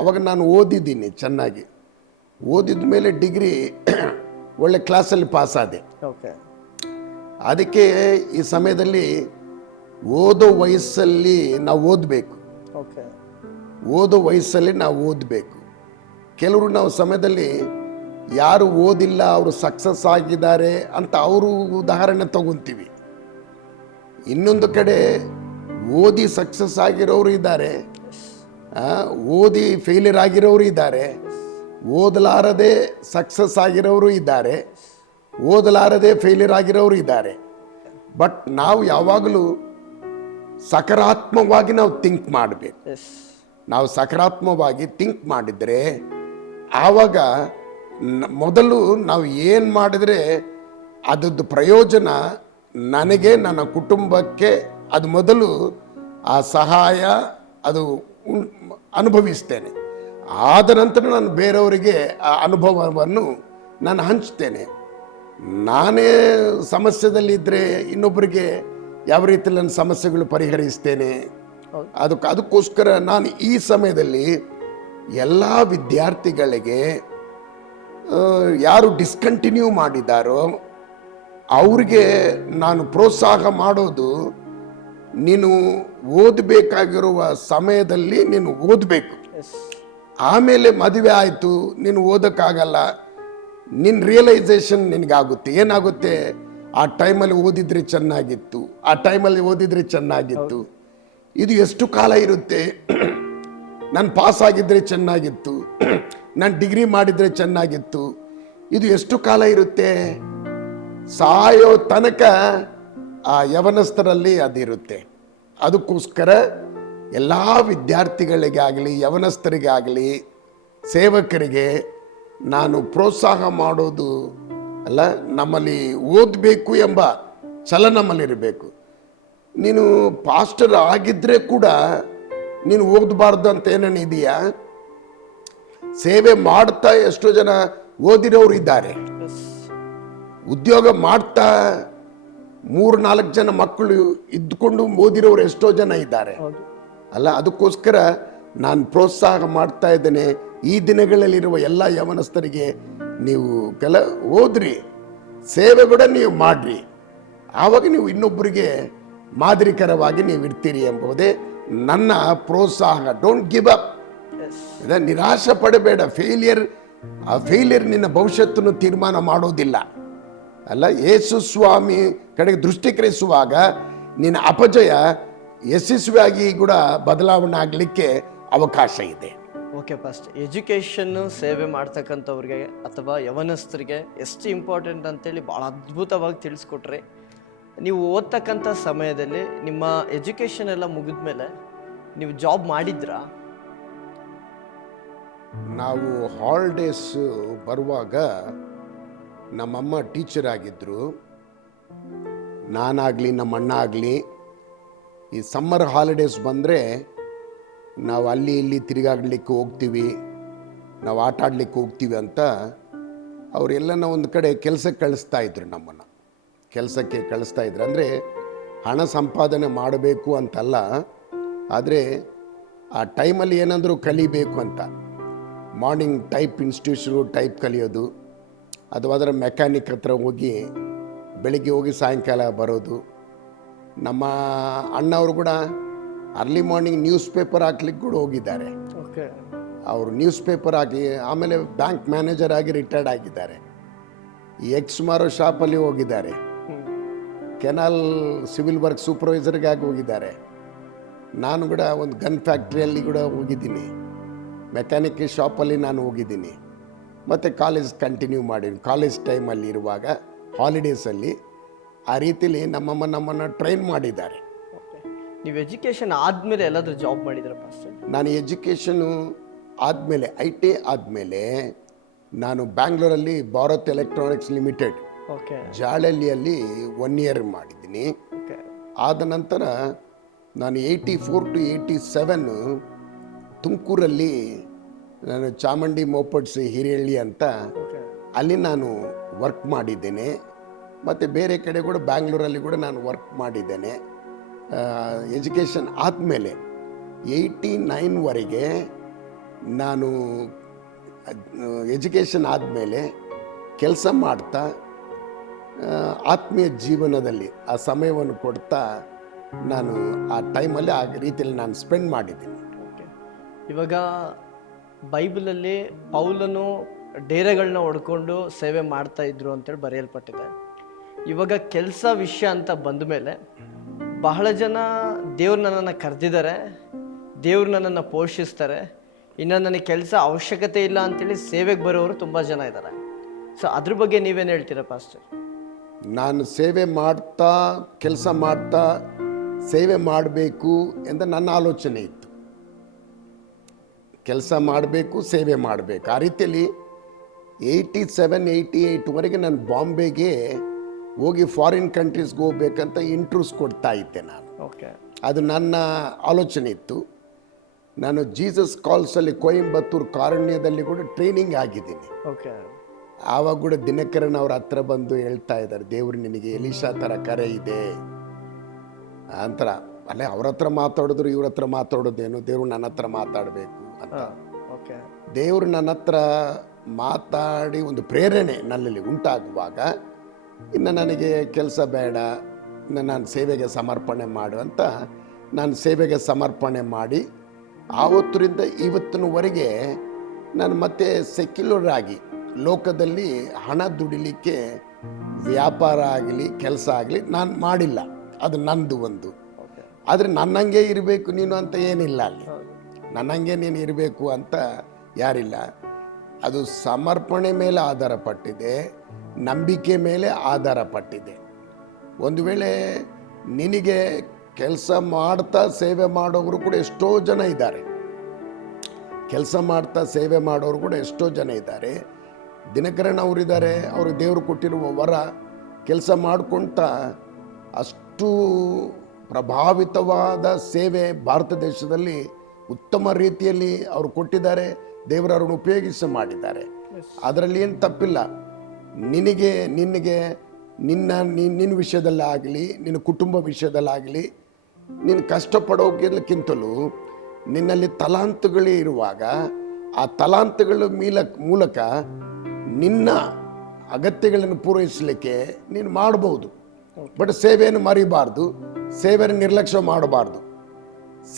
ಅವಾಗ ನಾನು ಓದಿದ್ದೀನಿ ಚೆನ್ನಾಗಿ. ಓದಿದ ಮೇಲೆ ಡಿಗ್ರಿ ಒಳ್ಳೆ ಕ್ಲಾಸಲ್ಲಿ ಪಾಸಾದೆ. ಓಕೆ. ಅದಕ್ಕೆ ಈ ಸಮಯದಲ್ಲಿ ಓದೋ ವಯಸ್ಸಲ್ಲಿ ನಾವು ಓದಬೇಕು. ಓಕೆ. ಓದೋ ವಯಸ್ಸಲ್ಲಿ ನಾವು ಓದಬೇಕು. ಕೆಲವರು ನಾವು ಸಮಯದಲ್ಲಿ ಯಾರು ಓದಿಲ್ಲ ಅವರು ಸಕ್ಸಸ್ ಆಗಿದ್ದಾರೆ ಅಂತ ಅವರು ಉದಾಹರಣೆ ತಗೊಂತೀವಿ. ಇನ್ನೊಂದು ಕಡೆ ಓದಿ ಸಕ್ಸಸ್ ಆಗಿರೋರು ಇದ್ದಾರೆ, ಓದಿ ಫೇಲಿಯರ್ ಆಗಿರೋರು ಇದ್ದಾರೆ, ಓದಲಾರದೆ ಸಕ್ಸಸ್ ಆಗಿರೋರು ಇದ್ದಾರೆ, ಓದಲಾರದೆ ಫೇಲಿಯರ್ ಆಗಿರೋರು ಇದ್ದಾರೆ. ಬಟ್ ನಾವು ಯಾವಾಗಲೂ ಸಕಾರಾತ್ಮಕವಾಗಿ ನಾವು ಥಿಂಕ್ ಮಾಡಬೇಕು. ನಾವು ಸಕಾರಾತ್ಮಕವಾಗಿ ಥಿಂಕ್ ಮಾಡಿದರೆ ಆವಾಗ ಮೊದಲು ನಾವು ಏನು ಮಾಡಿದರೆ ಅದರದ್ದು ಪ್ರಯೋಜನ ನನಗೆ, ನನ್ನ ಕುಟುಂಬಕ್ಕೆ ಅದು ಮೊದಲು ಆ ಸಹಾಯ ಅದು ಅನುಭವಿಸ್ತೇನೆ. ಆದ ನಂತರ ನಾನು ಬೇರೆಯವರಿಗೆ ಆ ಅನುಭವವನ್ನು ನಾನು ಹಂಚ್ತೇನೆ. ನಾನೇ ಸಮಸ್ಯೆದಲ್ಲಿದ್ದರೆ ಇನ್ನೊಬ್ಬರಿಗೆ ಯಾವ ರೀತಿ ನನ್ನ ಸಮಸ್ಯೆಗಳು ಪರಿಹರಿಸ್ತೇನೆ. ಅದಕ್ಕೋಸ್ಕರ ನಾನು ಈ ಸಮಯದಲ್ಲಿ ಎಲ್ಲ ವಿದ್ಯಾರ್ಥಿಗಳಿಗೆ ಯಾರು ಡಿಸ್ಕಂಟಿನ್ಯೂ ಮಾಡಿದ್ದಾರೋ ಅವ್ರಿಗೆ ನಾನು ಪ್ರೋತ್ಸಾಹ ಮಾಡೋದು, ನೀನು ಓದಬೇಕಾಗಿರುವ ಸಮಯದಲ್ಲಿ ನೀನು ಓದಬೇಕು. ಆಮೇಲೆ ಮದುವೆ ಆಯಿತು, ನೀನು ಓದೋಕ್ಕಾಗಲ್ಲ, ನಿನ್ನ ರಿಯಲೈಸೇಷನ್ ನಿನಗಾಗುತ್ತೆ. ಏನಾಗುತ್ತೆ, ಆ ಟೈಮಲ್ಲಿ ಓದಿದ್ರೆ ಚೆನ್ನಾಗಿತ್ತು, ಆ ಟೈಮಲ್ಲಿ ಓದಿದ್ರೆ ಚೆನ್ನಾಗಿತ್ತು, ಇದು ಎಷ್ಟು ಕಾಲ ಇರುತ್ತೆ, ನಾನು ಪಾಸ್ ಆಗಿದ್ರೆ ಚೆನ್ನಾಗಿತ್ತು, ನಾನು ಡಿಗ್ರಿ ಮಾಡಿದರೆ ಚೆನ್ನಾಗಿತ್ತು, ಇದು ಎಷ್ಟು ಕಾಲ ಇರುತ್ತೆ. ಸಾಯೋ ತನಕ ಆ ಯವನಸ್ಥರಲ್ಲಿ ಅದಿರುತ್ತೆ. ಅದಕ್ಕೋಸ್ಕರ ಎಲ್ಲ ವಿದ್ಯಾರ್ಥಿಗಳಿಗಾಗಲಿ, ಯವನಸ್ಥರಿಗಾಗಲಿ, ಸೇವಕರಿಗೆ ನಾನು ಪ್ರೋತ್ಸಾಹ ಮಾಡೋದು ಅಲ್ಲ, ನಮ್ಮಲ್ಲಿ ಓದಬೇಕು ಎಂಬ ಛಲ ನಮ್ಮಲ್ಲಿರಬೇಕು. ನೀನು ಪಾಸ್ಟರ್ ಆಗಿದ್ದರೆ ಕೂಡ ನೀನು ಓದಬಾರ್ದು ಅಂತ ಏನೇನಿದೆಯಾ? ಸೇವೆ ಮಾಡ್ತಾ ಎಷ್ಟೋ ಜನ ಓದಿರೋರು ಇದ್ದಾರೆ, ಉದ್ಯೋಗ ಮಾಡ್ತಾ 3-4 ಜನ ಮಕ್ಕಳು ಇದ್ದುಕೊಂಡು ಓದಿರೋರು ಎಷ್ಟೋ ಜನ ಇದ್ದಾರೆ ಅಲ್ಲ. ಅದಕ್ಕೋಸ್ಕರ ನಾನು ಪ್ರೋತ್ಸಾಹ ಮಾಡ್ತಾ ಇದ್ದೇನೆ. ಈ ದಿನಗಳಲ್ಲಿರುವ ಎಲ್ಲ ಯವನಸ್ಥರಿಗೆ ನೀವು ಓದ್ರಿ, ಸೇವೆ ಕೂಡ ನೀವು ಮಾಡ್ರಿ, ಆವಾಗ ನೀವು ಇನ್ನೊಬ್ಬರಿಗೆ ಮಾದರಿಕರವಾಗಿ ನೀವು ಇರ್ತೀರಿ ಎಂಬುದೇ ನನ್ನ ಪ್ರೋತ್ಸಾಹ. ಡೋಂಟ್ ಗಿವ್ ಅಪ್, ನಿರಾಶೆ ಪಡಬೇಡ. ಆ ಫೇಲಿಯರ್ ನಿನ್ನ ಭವಿಷ್ಯತ್ತನ್ನು ತೀರ್ಮಾನ ಮಾಡೋದಿಲ್ಲ ಅಲ್ಲ. ಯೇಸು ಸ್ವಾಮಿ ಕಡೆಗೆ ದೃಷ್ಟಿಕರಿಸುವಾಗ ನಿನ್ನ ಅಪಜಯ ಯಶಸ್ವಿಯಾಗಿ ಕೂಡ ಬದಲಾವಣೆ ಆಗಲಿಕ್ಕೆ ಅವಕಾಶ ಇದೆ. ಓಕೆ ಫಸ್ಟ್ ಎಜುಕೇಷನ್ನು ಸೇವೆ ಮಾಡ್ತಕ್ಕಂಥವ್ರಿಗೆ ಅಥವಾ ಯವನಸ್ಥರಿಗೆ ಎಷ್ಟು ಇಂಪಾರ್ಟೆಂಟ್ ಅಂತೇಳಿ ಭಾಳ ಅದ್ಭುತವಾಗಿ ತಿಳಿಸ್ಕೊಟ್ರಿ. ನೀವು ಓದ್ತಕ್ಕಂಥ ಸಮಯದಲ್ಲಿ ನಿಮ್ಮ ಎಜುಕೇಷನ್ ಎಲ್ಲ ಮುಗಿದ ಮೇಲೆ ನೀವು ಜಾಬ್ ಮಾಡಿದ್ರಾ? ನಾವು ಹಾಲಿಡೇಸ್ ಬರುವಾಗ ನಮ್ಮಮ್ಮ ಟೀಚರ್ ಆಗಿದ್ದರು. ನಾನಾಗಲಿ ನಮ್ಮ ಅಣ್ಣ ಆಗಲಿ ಈ ಸಮ್ಮರ್ ಹಾಲಿಡೇಸ್ ಬಂದರೆ ನಾವು ಅಲ್ಲಿ ಇಲ್ಲಿ ತಿರುಗಾಡ್ಲಿಕ್ಕೆ ಹೋಗ್ತೀವಿ, ನಾವು ಆಟ ಆಡ್ಲಿಕ್ಕೆ ಹೋಗ್ತೀವಿ ಅಂತ ಅವರೆಲ್ಲನ ಒಂದು ಕಡೆ ಕೆಲಸಕ್ಕೆ ಕಳಿಸ್ತಾ ಇದ್ರು. ನಮ್ಮನ್ನು ಕೆಲಸಕ್ಕೆ ಕಳಿಸ್ತಾ ಇದ್ರು ಅಂದರೆ ಹಣ ಸಂಪಾದನೆ ಮಾಡಬೇಕು ಅಂತಲ್ಲ, ಆದರೆ ಆ ಟೈಮಲ್ಲಿ ಏನಾದರೂ ಕಲಿಬೇಕು ಅಂತ. ಮಾರ್ನಿಂಗ್ ಟೈಪ್ ಇನ್ಸ್ಟಿಟ್ಯೂಷನು ಟೈಪ್ ಕಲಿಯೋದು, ಅಥವಾ ಅದರ ಮೆಕ್ಯಾನಿಕ್ ಹತ್ರ ಹೋಗಿ ಬೆಳಿಗ್ಗೆ ಹೋಗಿ ಸಾಯಂಕಾಲ ಬರೋದು. ನಮ್ಮ ಅಣ್ಣವರು ಕೂಡ ಅರ್ಲಿ ಮಾರ್ನಿಂಗ್ ನ್ಯೂಸ್ ಪೇಪರ್ ಹಾಕ್ಲಿಕ್ಕೆ ಕೂಡ ಹೋಗಿದ್ದಾರೆ. ಓಕೆ, ಅವರು ನ್ಯೂಸ್ ಪೇಪರ್ ಹಾಕಿ ಆಮೇಲೆ ಬ್ಯಾಂಕ್ ಮ್ಯಾನೇಜರ್ ಆಗಿ ರಿಟೈರ್ಡ್ ಆಗಿದ್ದಾರೆ. ಈ ಎಕ್ಸ್ಮಾರೋ ಶಾಪಲ್ಲಿ ಹೋಗಿದ್ದಾರೆ. ಕೆನಾಲ್ ಸಿವಿಲ್ ವರ್ಕ್ ಸೂಪರ್ವೈಸರ್ಗಾಗಿ ಹೋಗಿದ್ದಾರೆ. ನಾನು ಕೂಡ ಒಂದು ಗನ್ ಫ್ಯಾಕ್ಟ್ರಿಯಲ್ಲಿ ಕೂಡ ಹೋಗಿದ್ದೀನಿ, ಮೆಕ್ಯಾನಿಕ್ ಶಾಪಲ್ಲಿ ನಾನು ಹೋಗಿದ್ದೀನಿ. ಮತ್ತು ಕಾಲೇಜ್ ಕಂಟಿನ್ಯೂ ಮಾಡಿದ್ದೀನಿ. ಕಾಲೇಜ್ ಟೈಮಲ್ಲಿ ಇರುವಾಗ ಹಾಲಿಡೇಸಲ್ಲಿ ಆ ರೀತಿಲಿ ನಮ್ಮನ್ನು ಟ್ರೈನ್ ಮಾಡಿದ್ದಾರೆ. ನೀವು ಎಜುಕೇಷನ್ ಆದಮೇಲೆ ಎಲ್ಲಾದರೂ ಜಾಬ್ ಮಾಡಿದ್ರ ಫಸ್ಟ್? ನಾನು ಎಜುಕೇಷನು ಆದಮೇಲೆ IT ಆದಮೇಲೆ ನಾನು ಬ್ಯಾಂಗ್ಳೂರಲ್ಲಿ ಭಾರತ್ ಎಲೆಕ್ಟ್ರಾನಿಕ್ಸ್ ಲಿಮಿಟೆಡ್ ಓಕೆ ಜಾಳಳ್ಳಿಯಲ್ಲಿ 1 ಇಯರ್ ಮಾಡಿದ್ದೀನಿ. ಓಕೆ, ಆದ ನಂತರ ನಾನು 84 to 87 ತುಮಕೂರಲ್ಲಿ ನಾನು ಚಾಮುಂಡಿ ಮೋಪಡ್ಸ್ ಹಿರಿಯಳ್ಳಿ ಅಂತ ಓಕೆ, ಅಲ್ಲಿ ನಾನು ವರ್ಕ್ ಮಾಡಿದ್ದೇನೆ. ಮತ್ತು ಬೇರೆ ಕಡೆ ಕೂಡ ಬ್ಯಾಂಗ್ಳೂರಲ್ಲಿ ಕೂಡ ನಾನು ವರ್ಕ್ ಮಾಡಿದ್ದೇನೆ. ಎಜುಕೇಷನ್ ಆದಮೇಲೆ 89ವರೆಗೆ ನಾನು ಎಜುಕೇಷನ್ ಆದಮೇಲೆ ಕೆಲಸ ಮಾಡ್ತಾ ಆತ್ಮೀಯ ಜೀವನದಲ್ಲಿ ಆ ಸಮಯವನ್ನು ಕೊಡ್ತಾ ನಾನು ಆ ಟೈಮಲ್ಲಿ ಆ ರೀತಿಯಲ್ಲಿ ನಾನು ಸ್ಪೆಂಡ್ ಮಾಡಿದ್ದೀನಿ. ಓಕೆ. ಇವಾಗ ಬೈಬಲಲ್ಲಿ ಪೌಲನು ಡೇರೆಗಳನ್ನ ಹೊಡ್ಕೊಂಡು ಸೇವೆ ಮಾಡ್ತಾ ಇದ್ರು ಅಂತೇಳಿ ಬರೆಯಲ್ಪಟ್ಟಿದೆ. ಇವಾಗ ಕೆಲಸ ವಿಷಯ ಅಂತ ಬಂದ ಮೇಲೆ ಬಹಳ ಜನ ದೇವ್ರು ನನ್ನನ್ನು ಕರೆದಿದ್ದಾರೆ, ದೇವ್ರು ನನ್ನನ್ನು ಪೋಷಿಸ್ತಾರೆ, ಇನ್ನು ನನಗೆ ಕೆಲಸ ಅವಶ್ಯಕತೆ ಇಲ್ಲ ಅಂತೇಳಿ ಸೇವೆಗೆ ಬರೋರು ತುಂಬ ಜನ ಇದ್ದಾರೆ. ಸೊ ಅದ್ರ ಬಗ್ಗೆ ನೀವೇನು ಹೇಳ್ತೀರಾ ಪಾಸ್ಟರ್? ನಾನು ಸೇವೆ ಮಾಡ್ತಾ ಕೆಲಸ ಮಾಡ್ತಾ ಸೇವೆ ಮಾಡಬೇಕು ಎಂದು ನನ್ನ ಆಲೋಚನೆ ಇತ್ತು. ಕೆಲಸ ಮಾಡಬೇಕು, ಸೇವೆ ಮಾಡಬೇಕು. ಆ ರೀತಿಯಲ್ಲಿ 87, 88ವರೆಗೆ ನಾನು ಬಾಂಬೆಗೆ ಹೋಗಿ ಫಾರಿನ್ ಕಂಟ್ರೀಸ್ಗೆ ಹೋಗ್ಬೇಕಂತ ಇಂಟ್ರೂಸ್ ಕೊಡ್ತಾ ಇದ್ದೆ ನಾನು. ಓಕೆ, ಅದು ನನ್ನ ಆಲೋಚನೆ ಇತ್ತು. ನಾನು ಜೀಸಸ್ ಕಾಲ್ಸಲ್ಲಿ ಕೊಯಂಬತ್ತೂರು ಕಾರುಣ್ಯದಲ್ಲಿ ಕೂಡ ಟ್ರೈನಿಂಗ್ ಆಗಿದ್ದೀನಿ. ಓಕೆ, ಆವಾಗ ಕೂಡ ದಿನಕರನ್ ಅವ್ರ ಹತ್ರ ಬಂದು ಹೇಳ್ತಾ ಇದ್ದಾರೆ, ದೇವ್ರು ನಿನಗೆ ಎಲಿಶಾ ಥರ ಕರೆ ಇದೆ ಅಂತರ. ಅಲ್ಲೇ ಅವ್ರ ಹತ್ರ ಮಾತಾಡಿದ್ರು ಇವ್ರ ಹತ್ರ ಮಾತಾಡೋದೇನು, ದೇವ್ರು ನನ್ನ ಹತ್ರ ಮಾತಾಡಬೇಕು ಅಂತ. ಓಕೆ, ದೇವರು ನನ್ನ ಹತ್ರ ಮಾತಾಡಿ ಒಂದು ಪ್ರೇರಣೆ ನನ್ನಲ್ಲಿ ಉಂಟಾಗುವಾಗ ಇನ್ನು ನನಗೆ ಕೆಲಸ ಬೇಡ, ಇನ್ನು ನಾನು ಸೇವೆಗೆ ಸಮರ್ಪಣೆ ಮಾಡು ಅಂತ ನಾನು ಸೇವೆಗೆ ಸಮರ್ಪಣೆ ಮಾಡಿ ಆವತ್ತರಿಂದ ಇವತ್ತಿನವರೆಗೆ ನಾನು ಮತ್ತೆ ಸೆಕ್ಯುಲರ್ ಆಗಿ ಲೋಕದಲ್ಲಿ ಹಣ ದುಡಿಲಿಕ್ಕೆ ವ್ಯಾಪಾರ ಆಗಲಿ ಕೆಲಸ ಆಗಲಿ ನಾನು ಮಾಡಿಲ್ಲ. ಅದು ನಂದು ಒಂದು. ಆದರೆ ನನ್ನಂಗೆ ಇರಬೇಕು ನೀನು ಅಂತ ಏನಿಲ್ಲ ಅಲ್ಲಿ. ನನ್ನಂಗೆ ನೀನು ಇರಬೇಕು ಅಂತ ಯಾರಿಲ್ಲ. ಅದು ಸಮರ್ಪಣೆ ಮೇಲೆ ಆಧಾರ ಪಟ್ಟಿದೆ, ನಂಬಿಕೆ ಮೇಲೆ ಆಧಾರ ಪಟ್ಟಿದೆ. ಒಂದು ವೇಳೆ ನಿನಗೆ ಕೆಲಸ ಮಾಡ್ತಾ ಸೇವೆ ಮಾಡೋರು ಕೂಡ ಎಷ್ಟೋ ಜನ ಇದ್ದಾರೆ. ಕೆಲಸ ಮಾಡ್ತಾ ಸೇವೆ ಮಾಡೋರು ಕೂಡ ಎಷ್ಟೋ ಜನ ಇದ್ದಾರೆ. ದಿನಕರನ್ ಅವರಿದ್ದಾರೆ, ಅವರು ದೇವರು ಕೊಟ್ಟಿರುವ ವರ ಕೆಲಸ ಮಾಡ್ಕೊಳ್ತಾ ಅಷ್ಟು ಪ್ರಭಾವಿತವಾದ ಸೇವೆ ಭಾರತ ದೇಶದಲ್ಲಿ ಉತ್ತಮ ರೀತಿಯಲ್ಲಿ ಅವರು ಕೊಟ್ಟಿದ್ದಾರೆ. ದೇವರವ್ರನ್ನ ಉಪಯೋಗಿಸಿ ಮಾಡಿದ್ದಾರೆ. ಅದರಲ್ಲಿ ಏನು ತಪ್ಪಿಲ್ಲ. ನಿನಗೆ ನಿನ್ನ ವಿಷಯದಲ್ಲಾಗಲಿ ನಿನ್ನ ಕುಟುಂಬ ವಿಷಯದಲ್ಲಾಗಲಿ ನೀನು ಕಷ್ಟಪಡೋಕ್ಕಿಂತಲೂ ನಿನ್ನಲ್ಲಿ ತಲಾಂತುಗಳೇ ಇರುವಾಗ ಆ ತಲಾಂತುಗಳ ಮೂಲಕ ನಿನ್ನ ಅಗತ್ಯಗಳನ್ನು ಪೂರೈಸಲಿಕ್ಕೆ ನೀನು ಮಾಡಬಹುದು. ಬಟ್ ಸೇವೆಯನ್ನು ಮರಿಬಾರ್ದು, ಸೇವೆಯನ್ನು ನಿರ್ಲಕ್ಷ್ಯ ಮಾಡಬಾರ್ದು.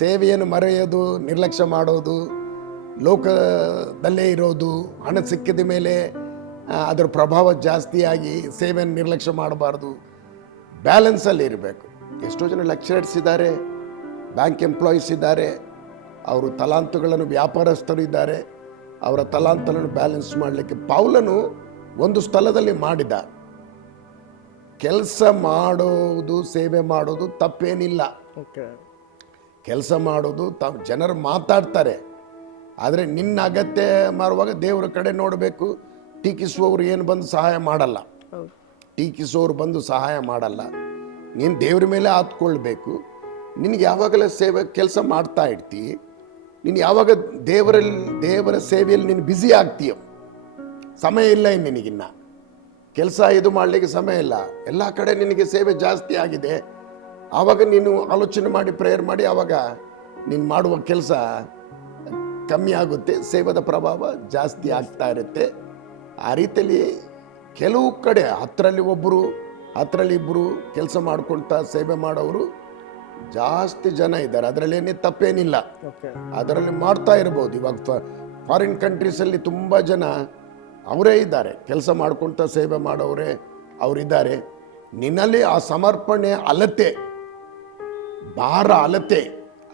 ಸೇವೆಯನ್ನು ಮರೆಯೋದು, ನಿರ್ಲಕ್ಷ್ಯ ಮಾಡೋದು, ಲೋಕದಲ್ಲೇ ಇರೋದು, ಹಣ ಸಿಕ್ಕಿದ ಮೇಲೆ ಅದರ ಪ್ರಭಾವ ಜಾಸ್ತಿಯಾಗಿ ಸೇವೆಯನ್ನು ನಿರ್ಲಕ್ಷ್ಯ ಮಾಡಬಾರ್ದು. ಬ್ಯಾಲೆನ್ಸಲ್ಲಿ ಇರಬೇಕು. ಎಷ್ಟೋ ಜನ ಲೆಕ್ಚರರ್ಸ್ ಇದ್ದಾರೆ, ಬ್ಯಾಂಕ್ ಎಂಪ್ಲಾಯೀಸ್ ಇದ್ದಾರೆ, ಅವರು ತಲಾಂತುಗಳನ್ನು ವ್ಯಾಪಾರಸ್ಥರು ಇದ್ದಾರೆ, ಅವರ ತಲಾಂತಗಳನ್ನು ಬ್ಯಾಲೆನ್ಸ್ ಮಾಡಲಿಕ್ಕೆ ಪೌಲನು ಒಂದು ಸ್ಥಳದಲ್ಲಿ ಮಾಡಿದ. ಕೆಲಸ ಮಾಡೋದು, ಸೇವೆ ಮಾಡೋದು ತಪ್ಪೇನಿಲ್ಲ. ಓಕೆ. ಕೆಲಸ ಮಾಡೋದು ಜನರು ಮಾತಾಡ್ತಾರೆ, ಆದರೆ ನಿನ್ನ ಅಗತ್ಯ ಮಾರುವಾಗ ದೇವರ ಕಡೆ ನೋಡಬೇಕು. ಟೀಕಿಸುವವರು ಏನು ಬಂದು ಸಹಾಯ ಮಾಡಲ್ಲ, ಟೀಕಿಸುವವರು ಬಂದು ಸಹಾಯ ಮಾಡಲ್ಲ. ನೀನು ದೇವ್ರ ಮೇಲೆ ಆತ್ಕೊಳ್ಬೇಕು. ನಿನಗೆ ಯಾವಾಗಲೇ ಸೇವೆ ಕೆಲಸ ಮಾಡ್ತಾ ಇರ್ತಿ, ನೀನು ಯಾವಾಗ ದೇವರ ಸೇವೆಯಲ್ಲಿ ನೀನು ಬ್ಯುಸಿ ಆಗ್ತೀಯ, ಸಮಯ ಇಲ್ಲ ನಿನಗಿನ್ನ ಕೆಲಸ ಇದು ಮಾಡಲಿಕ್ಕೆ ಸಮಯ ಇಲ್ಲ, ಎಲ್ಲ ಕಡೆ ನಿನಗೆ ಸೇವೆ ಜಾಸ್ತಿ ಆಗಿದೆ. ಆವಾಗ ನೀನು ಆಲೋಚನೆ ಮಾಡಿ ಪ್ರೇಯರ್ ಮಾಡಿ ಆವಾಗ ನೀನು ಮಾಡುವ ಕೆಲಸ ಕಮ್ಮಿ ಆಗುತ್ತೆ, ಸೇವದ ಪ್ರಭಾವ ಜಾಸ್ತಿ ಆಗ್ತಾ ಇರುತ್ತೆ. ಆ ರೀತಿಯಲ್ಲಿ ಕೆಲವು ಕಡೆ 10ರಲ್ಲಿ ಒಬ್ಬರು 10ರಲ್ಲಿ ಇಬ್ಬರು ಕೆಲಸ ಮಾಡ್ಕೊಳ್ತಾ ಸೇವೆ ಮಾಡೋರು ಜಾಸ್ತಿ ಜನ ಇದ್ದಾರೆ. ಅದರಲ್ಲೇನೇ ತಪ್ಪೇನಿಲ್ಲ, ಅದರಲ್ಲಿ ಮಾಡ್ತಾ ಇರ್ಬೋದು. ಇವಾಗ ಫಾರಿನ್ ಕಂಟ್ರೀಸಲ್ಲಿ ತುಂಬ ಜನ ಅವರೇ ಇದ್ದಾರೆ, ಕೆಲಸ ಮಾಡ್ಕೊಳ್ತಾ ಸೇವೆ ಮಾಡೋರೇ ಅವರಿದ್ದಾರೆ. ನಿನ್ನಲ್ಲಿ ಆ ಸಮರ್ಪಣೆ ಅಳತೆ, ಭಾರ ಅಳತೆ,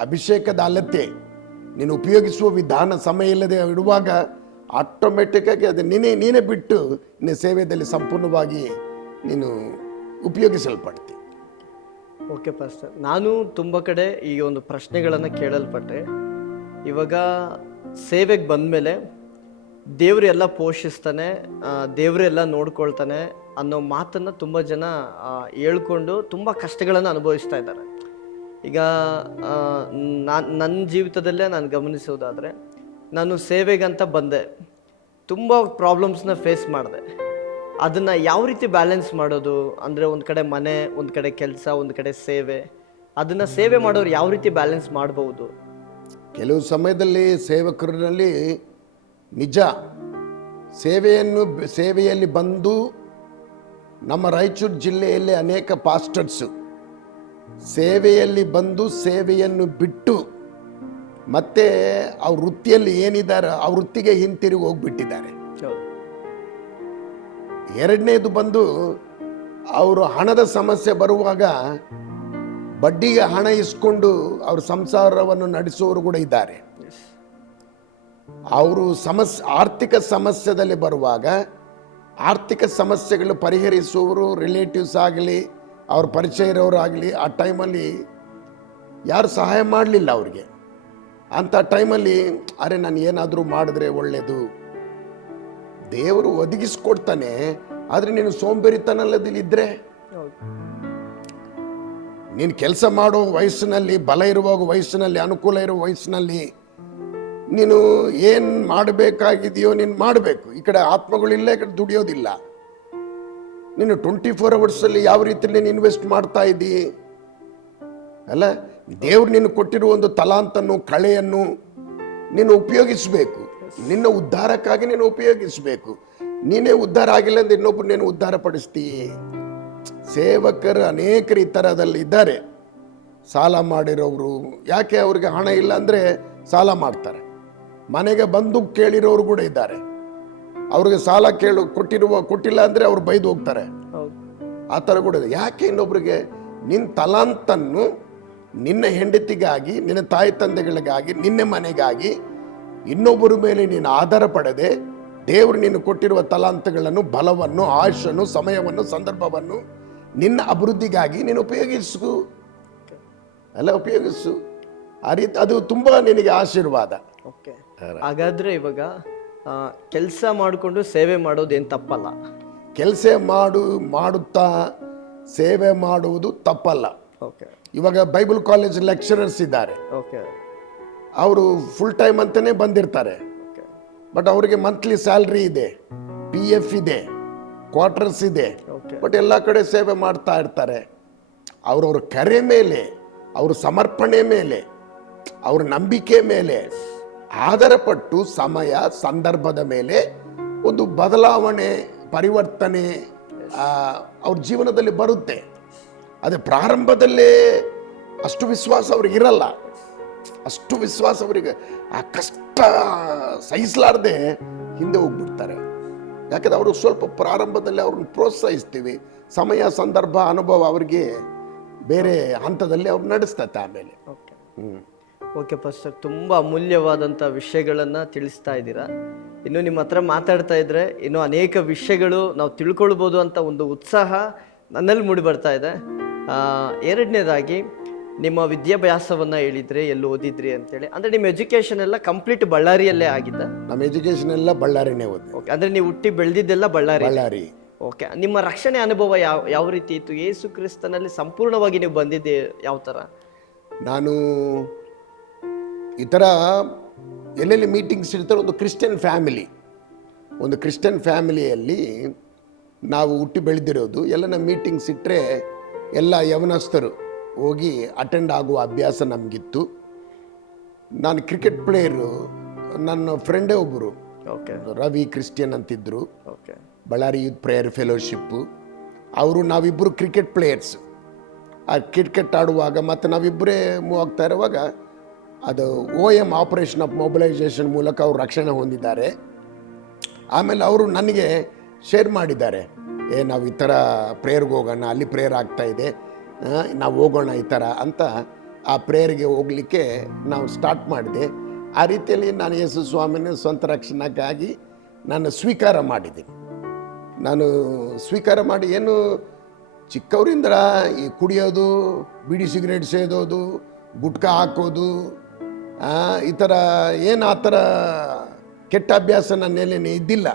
ಅಭಿಷೇಕದ ಅಳತೆ, ನೀನು ಉಪಯೋಗಿಸುವ ವಿಧಾನ ಸಮಯ ಇಲ್ಲದೆ ಇಡುವಾಗ ಆಟೋಮೆಟಿಕ್ಕಾಗಿ ಅದು ನೀನೇ ಬಿಟ್ಟು ನಿನ್ನ ಸೇವೆಯಲ್ಲಿ ಸಂಪೂರ್ಣವಾಗಿ ನೀನು ಉಪಯೋಗಿಸಲ್ಪಡ್ತಿ. ಓಕೆ ಪಾಸ್ಟರ್, ನಾನು ತುಂಬ ಕಡೆ ಈ ಒಂದು ಪ್ರಶ್ನೆಗಳನ್ನು ಕೇಳಲ್ಪಟ್ಟೆ. ಇವಾಗ ಸೇವೆಗೆ ಬಂದಮೇಲೆ ದೇವರೆಲ್ಲ ಪೋಷಿಸ್ತಾನೆ, ದೇವರೆಲ್ಲ ನೋಡ್ಕೊಳ್ತಾನೆ ಅನ್ನೋ ಮಾತನ್ನು ತುಂಬ ಜನ ಹೇಳ್ಕೊಂಡು ತುಂಬ ಕಷ್ಟಗಳನ್ನು ಅನುಭವಿಸ್ತಾ ಇದ್ದಾರೆ. ಈಗ ನನ್ನ ಜೀವಿತದಲ್ಲೇ ನಾನು ಗಮನಿಸೋದಾದರೆ, ನಾನು ಸೇವೆಗಂತ ಬಂದೆ, ತುಂಬ ಪ್ರಾಬ್ಲಮ್ಸ್ನ ಫೇಸ್ ಮಾಡಿದೆ. ಅದನ್ನು ಯಾವ ರೀತಿ ಬ್ಯಾಲೆನ್ಸ್ ಮಾಡೋದು ಅಂದರೆ, ಒಂದು ಕಡೆ ಮನೆ, ಒಂದು ಕಡೆ ಕೆಲಸ, ಒಂದು ಕಡೆ ಸೇವೆ, ಅದನ್ನು ಸೇವೆ ಮಾಡೋರು ಯಾವ ರೀತಿ ಬ್ಯಾಲೆನ್ಸ್ ಮಾಡ್ಬೋದು? ಕೆಲವು ಸಮಯದಲ್ಲಿ ಸೇವಕರಲ್ಲಿ ನಿಜ ಸೇವೆಯಲ್ಲಿ ಬಂದು ನಮ್ಮ ರಾಯಚೂರು ಜಿಲ್ಲೆಯಲ್ಲಿ ಅನೇಕ ಪಾಸ್ಟರ್ಸು ಸೇವೆಯಲ್ಲಿ ಬಂದು ಸೇವೆಯನ್ನು ಬಿಟ್ಟು ಮತ್ತೆ ಅವ್ರ ವೃತ್ತಿಯಲ್ಲಿ ಏನಿದ್ದಾರೆ ಆ ವೃತ್ತಿಗೆ ಹಿಂತಿರುಗಿ ಹೋಗ್ಬಿಟ್ಟಿದ್ದಾರೆ. ಎರಡನೇದು ಬಂದು ಅವರು ಹಣದ ಸಮಸ್ಯೆ ಬರುವಾಗ ಬಡ್ಡಿಗೆ ಹಣ ಇಸ್ಕೊಂಡು ಅವ್ರ ಸಂಸಾರವನ್ನು ನಡೆಸುವವರು ಕೂಡ ಇದ್ದಾರೆ. ಅವರು ಆರ್ಥಿಕ ಸಮಸ್ಯೆದಲ್ಲಿ ಬರುವಾಗ ಆರ್ಥಿಕ ಸಮಸ್ಯೆಗಳು ಪರಿಹರಿಸುವವರು ರಿಲೇಟಿವ್ಸ್ ಆಗಲಿ ಅವ್ರ ಪರಿಚಯ ಇರೋರು ಆಗಲಿ ಆ ಟೈಮಲ್ಲಿ ಯಾರು ಸಹಾಯ ಮಾಡಲಿಲ್ಲ ಅವ್ರಿಗೆ. ಅಂಥ ಟೈಮಲ್ಲಿ ಅರೆ ನಾನು ಏನಾದರೂ ಮಾಡಿದ್ರೆ ಒಳ್ಳೆಯದು, ದೇವರು ಒದಗಿಸ್ಕೊಡ್ತಾನೆ, ಆದರೆ ನೀನು ಸೋಂಬೇರಿತನಲ್ಲದಿದ್ದರೆ, ನೀನು ಕೆಲಸ ಮಾಡೋ ವಯಸ್ಸಿನಲ್ಲಿ, ಬಲ ಇರುವಾಗ ವಯಸ್ಸಿನಲ್ಲಿ, ಅನುಕೂಲ ಇರೋ ವಯಸ್ಸಿನಲ್ಲಿ ನೀನು ಏನು ಮಾಡಬೇಕಾಗಿದೆಯೋ ನೀನು ಮಾಡಬೇಕು. ಈ ಕಡೆ ಆತ್ಮಗಳಿಲ್ಲ, ಈ ಕಡೆ ದುಡಿಯೋದಿಲ್ಲ. ನೀನು 24 ಅವರ್ಸಲ್ಲಿ ಯಾವ ರೀತಿಯಲ್ಲಿ ನೀನು ಇನ್ವೆಸ್ಟ್ ಮಾಡ್ತಾ ಇದ್ದೀ ಅಲ್ಲ? ದೇವ್ರು ನೀನು ಕೊಟ್ಟಿರುವ ಒಂದು ತಲಾಂತನ್ನು, ಕಳೆಯನ್ನು ನೀನು ಉಪಯೋಗಿಸಬೇಕು. ನಿನ್ನ ಉದ್ಧಾರಕ್ಕಾಗಿ ನೀನು ಉಪಯೋಗಿಸಬೇಕು. ನೀನೇ ಉದ್ಧಾರ ಆಗಿಲ್ಲ ಅಂದ್ರೆ ಇನ್ನೊಬ್ಬರು ನೀನು ಉದ್ಧಾರ ಪಡಿಸ್ತೀಯ. ಸೇವಕರು ಅನೇಕರು ಈ ಥರದಲ್ಲಿ ಇದ್ದಾರೆ. ಸಾಲ ಮಾಡಿರೋರು, ಯಾಕೆ ಅವ್ರಿಗೆ ಹಣ ಇಲ್ಲ ಅಂದರೆ ಸಾಲ ಮಾಡ್ತಾರೆ. ಮನೆಗೆ ಬಂದು ಕೇಳಿರೋರು ಕೂಡ ಇದ್ದಾರೆ. ಅವ್ರಿಗೆ ಸಾಲ ಕೊಟ್ಟಿಲ್ಲ ಅಂದರೆ ಅವ್ರು ಬೈದು ಹೋಗ್ತಾರೆ. ಆ ಥರ ಕೂಡ ಇದೆ. ಯಾಕೆ ಇನ್ನೊಬ್ರಿಗೆ ನಿನ್ನ ತಲಾಂತನ್ನು ನಿನ್ನ ಹೆಂಡತಿಗಾಗಿ, ನಿನ್ನ ತಾಯಿ ತಂದೆಗಳಿಗಾಗಿ, ನಿನ್ನ ಮನೆಗಾಗಿ ಇನ್ನೊಬ್ಬರ ಮೇಲೆ ನೀನು ಆಧಾರ ಪಡೆದೆ ದೇವರು ನೀನು ಕೊಟ್ಟಿರುವ ತಲಾಂತಗಳನ್ನು, ಬಲವನ್ನು, ಆಯುಷನ್ನು, ಸಮಯವನ್ನು, ಸಂದರ್ಭವನ್ನು ನಿನ್ನ ಅಭಿವೃದ್ಧಿಗಾಗಿ ನೀನು ಉಪಯೋಗಿಸು. ಆ ರೀತಿ ಅದು ತುಂಬ ನಿನಗೆ ಆಶೀರ್ವಾದ. ಓಕೆ, ಹಾಗಾದರೆ ಇವಾಗ ಕೆಲಸ ಮಾಡಿಕೊಂಡು ಸೇವೆ ಮಾಡೋದೇನು ತಪ್ಪಲ್ಲ? ಕೆಲಸ ಮಾಡುತ್ತಾ ಸೇವೆ ಮಾಡುವುದು ತಪ್ಪಲ್ಲ. ಓಕೆ. ಇವಾಗ ಬೈಬಲ್ ಕಾಲೇಜ್ ಲೆಕ್ಚರರ್ಸ್ ಇದ್ದಾರೆ. ಓಕೆ. ಅವರು ಫುಲ್ ಟೈಮ್ ಅಂತಾನೆ ಬಂದಿರ್ತಾರೆ. ಬಟ್ ಅವರಿಗೆ ಮಂತ್ಲಿ ಸ್ಯಾಲ್ರಿ ಇದೆ, PF ಇದೆ, ಕ್ವಾರ್ಟರ್ಸ್ ಇದೆ. ಬಟ್ ಎಲ್ಲ ಕಡೆ ಸೇವೆ ಮಾಡ್ತಾ ಇರ್ತಾರೆ. ಅವ್ರವ್ರ ಕರೆ ಮೇಲೆ, ಅವ್ರ ಸಮರ್ಪಣೆ ಮೇಲೆ, ಅವ್ರ ನಂಬಿಕೆ ಮೇಲೆ ಆಧಾರಪಟ್ಟು ಸಮಯ ಸಂದರ್ಭದ ಮೇಲೆ ಒಂದು ಬದಲಾವಣೆ, ಪರಿವರ್ತನೆ ಅವ್ರ ಜೀವನದಲ್ಲಿ ಬರುತ್ತೆ. ಅದೇ ಪ್ರಾರಂಭದಲ್ಲೇ ಅಷ್ಟು ವಿಶ್ವಾಸ ಅವ್ರಿಗೆ ಇರಲ್ಲ. ಅಷ್ಟು ವಿಶ್ವಾಸ ಅವರಿಗೆ ಆ ಕಷ್ಟ ಸಹಿಸಲಾರದೆ ಹಿಂದೆ ಹೋಗ್ಬಿಡ್ತಾರೆ. ಯಾಕಂದ್ರೆ ಅವರು ಸ್ವಲ್ಪ ಪ್ರಾರಂಭದಲ್ಲಿ ಅವ್ರನ್ನ ಪ್ರೋತ್ಸಾಹಿಸ್ತೀವಿ. ಸಮಯ ಸಂದರ್ಭ ಅನುಭವ ಅವ್ರಿಗೆ ಬೇರೆ ಹಂತದಲ್ಲಿ ಅವ್ರು ನಡೆಸ್ತತೆ. ಆಮೇಲೆ ಓಕೆ ಪಾಸ್ಟರ್, ತುಂಬ ಅಮೂಲ್ಯವಾದಂಥ ವಿಷಯಗಳನ್ನು ತಿಳಿಸ್ತಾ ಇದ್ದೀರಾ. ಇನ್ನು ನಿಮ್ಮ ಹತ್ರ ಮಾತಾಡ್ತಾ ಇದ್ರೆ ಇನ್ನೂ ಅನೇಕ ವಿಷಯಗಳು ನಾವು ತಿಳ್ಕೊಳ್ಬೋದು ಅಂತ ಒಂದು ಉತ್ಸಾಹ ನನ್ನಲ್ಲಿ ಮೂಡಿ ಬರ್ತಾ ಇದೆ. ಎರಡನೇದಾಗಿ ನಿಮ್ಮ ವಿದ್ಯಾಭ್ಯಾಸವನ್ನು ಹೇಳಿದ್ರಿ, ಎಲ್ಲಿ ಓದಿದ್ರಿ ಅಂತೇಳಿ. ಅಂದರೆ ನಿಮ್ಮ ಎಜುಕೇಷನ್ ಎಲ್ಲ ಕಂಪ್ಲೀಟ್ ಬಳ್ಳಾರಿಯಲ್ಲೇ ಆಗಿದ್ದ? ನಮ್ಮ ಎಜುಕೇಷನ್ ಎಲ್ಲ ಬಳ್ಳಾರಿನೇ ಓದಿ. ಓಕೆ, ಅಂದರೆ ನೀವು ಹುಟ್ಟಿ ಬೆಳೆದಿದ್ದೆಲ್ಲ ಬಳ್ಳಾರಿ. ಓಕೆ, ನಿಮ್ಮ ರಕ್ಷಣೆ ಅನುಭವ ಯಾವ ರೀತಿ ಇತ್ತು? ಯೇಸು ಕ್ರಿಸ್ತನಲ್ಲಿ ಸಂಪೂರ್ಣವಾಗಿ ನೀವು ಬಂದಿದ್ದೆ ಯಾವ ಥರ? ನಾನು ಈ ಥರ ಎಲ್ಲೆಲ್ಲಿ ಮೀಟಿಂಗ್ಸ್ ಇರ್ತಾರೆ, ಒಂದು ಕ್ರಿಶ್ಚಿಯನ್ ಫ್ಯಾಮಿಲಿಯಲ್ಲಿ ನಾವು ಹುಟ್ಟಿ ಬೆಳೆದಿರೋದು. ಎಲ್ಲ ನಮ್ಮ ಮೀಟಿಂಗ್ಸ್ ಇಟ್ಟರೆ ಎಲ್ಲ ಯವನಸ್ಥರು ಹೋಗಿ ಅಟೆಂಡ್ ಆಗುವ ಅಭ್ಯಾಸ ನಮಗಿತ್ತು. ನಾನು ಕ್ರಿಕೆಟ್ ಪ್ಲೇಯರು, ನನ್ನ ಫ್ರೆಂಡೇ ಒಬ್ಬರು ಓಕೆ, ರವಿ ಕ್ರಿಸ್ಟಿಯನ್ ಅಂತಿದ್ದರು, ಓಕೆ, ಬಳ್ಳಾರಿ ಯೂತ್ ಪ್ರೇಯರ್ ಫೆಲೋಶಿಪ್ಪು. ಅವರು ನಾವಿಬ್ಬರು ಕ್ರಿಕೆಟ್ ಪ್ಲೇಯರ್ಸ್. ಆ ಕ್ರಿಕೆಟ್ ಆಡುವಾಗ ಮತ್ತು ನಾವಿಬ್ಬರೇ ಮೂವ್ ಆಗ್ತಾ ಇರುವಾಗ ಅದು OM ಆಪರೇಷನ್ ಆಫ್ ಮೊಬಿಲೈಸೇಷನ್ ಮೂಲಕ ಅವರು ರಕ್ಷಣೆ ಹೊಂದಿದ್ದಾರೆ. ಆಮೇಲೆ ಅವರು ನನಗೆ ಶೇರ್ ಮಾಡಿದ್ದಾರೆ, ನಾವು ಈ ಥರ ಪ್ರೇಯರ್ಗೆ ಹೋಗೋಣ, ಅಲ್ಲಿ ಪ್ರೇಯರ್ ಆಗ್ತಾ ಇದೆ, ನಾವು ಹೋಗೋಣ ಈ ಥರ ಅಂತ. ಆ ಪ್ರೇಯರ್ಗೆ ಹೋಗಲಿಕ್ಕೆ ನಾವು ಸ್ಟಾರ್ಟ್ ಮಾಡಿದೆ. ಆ ರೀತಿಯಲ್ಲಿ ನಾನು ಯೇಸು ಸ್ವಾಮಿನ ಸ್ವಂತ ರಕ್ಷಣೆಗಾಗಿ ನಾನು ಸ್ವೀಕಾರ ಮಾಡಿದ್ದೀನಿ. ನಾನು ಸ್ವೀಕಾರ ಮಾಡಿ ಏನು ಚಿಕ್ಕವರಿಂದ ಈ ಕುಡಿಯೋದು, ಬೀಡಿ ಸಿಗರೇಟ್ ಸೇದೋದು, ಗುಟ್ಕಾ ಹಾಕೋದು, ಈ ಥರ ಏನು ಆ ಥರ ಕೆಟ್ಟ ಅಭ್ಯಾಸ ನನ್ನೇಲೇನೆ ಇದ್ದಿಲ್ಲ.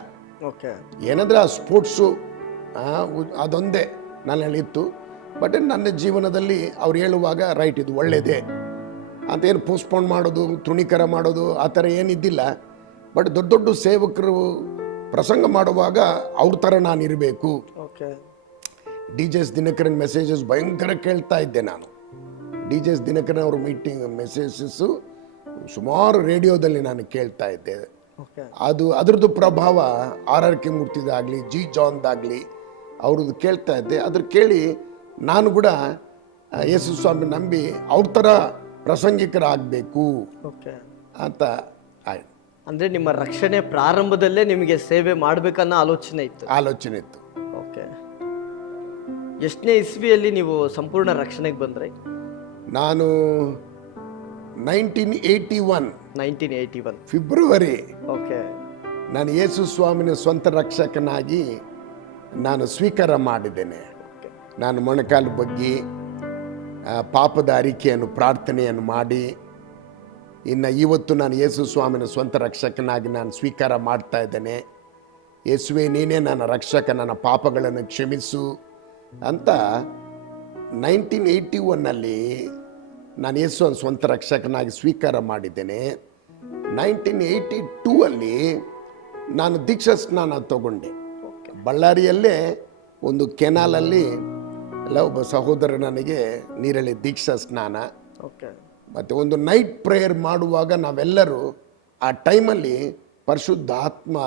ಓಕೆ, ಏನಂದರೆ ಆ ಸ್ಪೋರ್ಟ್ಸು ಅದೊಂದೇ ನನ್ನಲ್ಲಿತ್ತು. ಬಟ್ ನನ್ನ ಜೀವನದಲ್ಲಿ ಅವ್ರು ಹೇಳುವಾಗ ರೈಟ್, ಇದು ಒಳ್ಳೆಯದೇ ಅಂತ ಏನು ಪೋಸ್ಟ್ಪೋನ್ ಮಾಡೋದು, ತೃಣೀಕರ ಮಾಡೋದು ಆ ಥರ ಏನಿದ್ದಿಲ್ಲ. ಬಟ್ ದೊಡ್ಡ ದೊಡ್ಡ ಸೇವಕರು ಪ್ರಸಂಗ ಮಾಡುವಾಗ ಅವ್ರ ಥರ ನಾನು ಇರಬೇಕು. ಓಕೆ, DJ ದಿನಕರನ್ ಮೆಸೇಜಸ್ ಭಯಂಕರ ಕೇಳ್ತಾ ಇದ್ದೆ ನಾನು. DJ ದಿನಕರನ್ ಅವ್ರ ಮೀಟಿಂಗ್ ಮೆಸೇಜಸ್ಸು ಸುಮಾರು ರೇಡಿಯೋದಲ್ಲಿ ನಾನು ಕೇಳ್ತಾ ಇದ್ದೆ. ಓಕೆ, ಅದ್ರದ್ದು ಪ್ರಭಾವ RRK ಮೂರ್ತಿದಾಗಲಿ, G ಜಾನ್ದಾಗಲಿ ಅವ್ರದ್ದು ಕೇಳ್ತಾ ಇದ್ದೆ. ಅದ್ರ ಕೇಳಿ ನಾನು ಕೂಡ ಯೇಸು ಸ್ವಾಮಿ ನಂಬಿ ಅವ್ರ ಥರ ಪ್ರಸಂಗಿಕರಾಗಬೇಕು ಓಕೆ ಅಂತ ಆಯ್ತು. ಅಂದರೆ ನಿಮ್ಮ ರಕ್ಷಣೆ ಪ್ರಾರಂಭದಲ್ಲೇ ನಿಮಗೆ ಸೇವೆ ಮಾಡಬೇಕನ್ನೋ ಆಲೋಚನೆ ಇತ್ತು. ಓಕೆ, ಎಷ್ಟನೇ ಇಸ್ವಿಯಲ್ಲಿ ನೀವು ಸಂಪೂರ್ಣ ರಕ್ಷಣೆಗೆ ಬಂದ್ರಿ? ನಾನು 1981 ಫೆಬ್ರವರಿ ಓಕೆ, ನಾನು ಯೇಸು ಸ್ವಾಮಿನ ಸ್ವಂತ ರಕ್ಷಕನಾಗಿ ನಾನು ಸ್ವೀಕಾರ ಮಾಡಿದ್ದೇನೆ. ನಾನು ಮೊಣಕಾಲು ಬಗ್ಗಿ ಪಾಪದ ಅರಿಕೆಯನ್ನು, ಪ್ರಾರ್ಥನೆಯನ್ನು ಮಾಡಿ, ಇನ್ನು ಇವತ್ತು ನಾನು ಯೇಸು ಸ್ವಾಮಿನ ಸ್ವಂತ ರಕ್ಷಕನಾಗಿ ನಾನು ಸ್ವೀಕಾರ ಮಾಡ್ತಾ ಇದ್ದೇನೆ. ಯೇಸುವೆ, ನೀನೇ ನನ್ನ ರಕ್ಷಕ, ನನ್ನ ಪಾಪಗಳನ್ನು ಕ್ಷಮಿಸು ಅಂತ 1981ನಲ್ಲಿ ನಾನು ಯೇಸುವನ್ನು ಸ್ವಂತ ರಕ್ಷಕನಾಗಿ ಸ್ವೀಕಾರ ಮಾಡಿದ್ದೇನೆ. 1982ಅಲ್ಲಿ ನಾನು ದೀಕ್ಷಾ ಸ್ನಾನ ತಗೊಂಡೆ. ಬಳ್ಳಾರಿಯಲ್ಲೇ ಒಂದು ಕೆನಾಲಲ್ಲಿ ಒಬ್ಬ ಸಹೋದರ ನನಗೆ ನೀರಲ್ಲಿ ದೀಕ್ಷಾ ಸ್ನಾನ. ಓಕೆ, ಮತ್ತು ಒಂದು ನೈಟ್ ಪ್ರೇಯರ್ ಮಾಡುವಾಗ ನಾವೆಲ್ಲರೂ ಆ ಟೈಮಲ್ಲಿ ಪರಿಶುದ್ಧಾತ್ಮ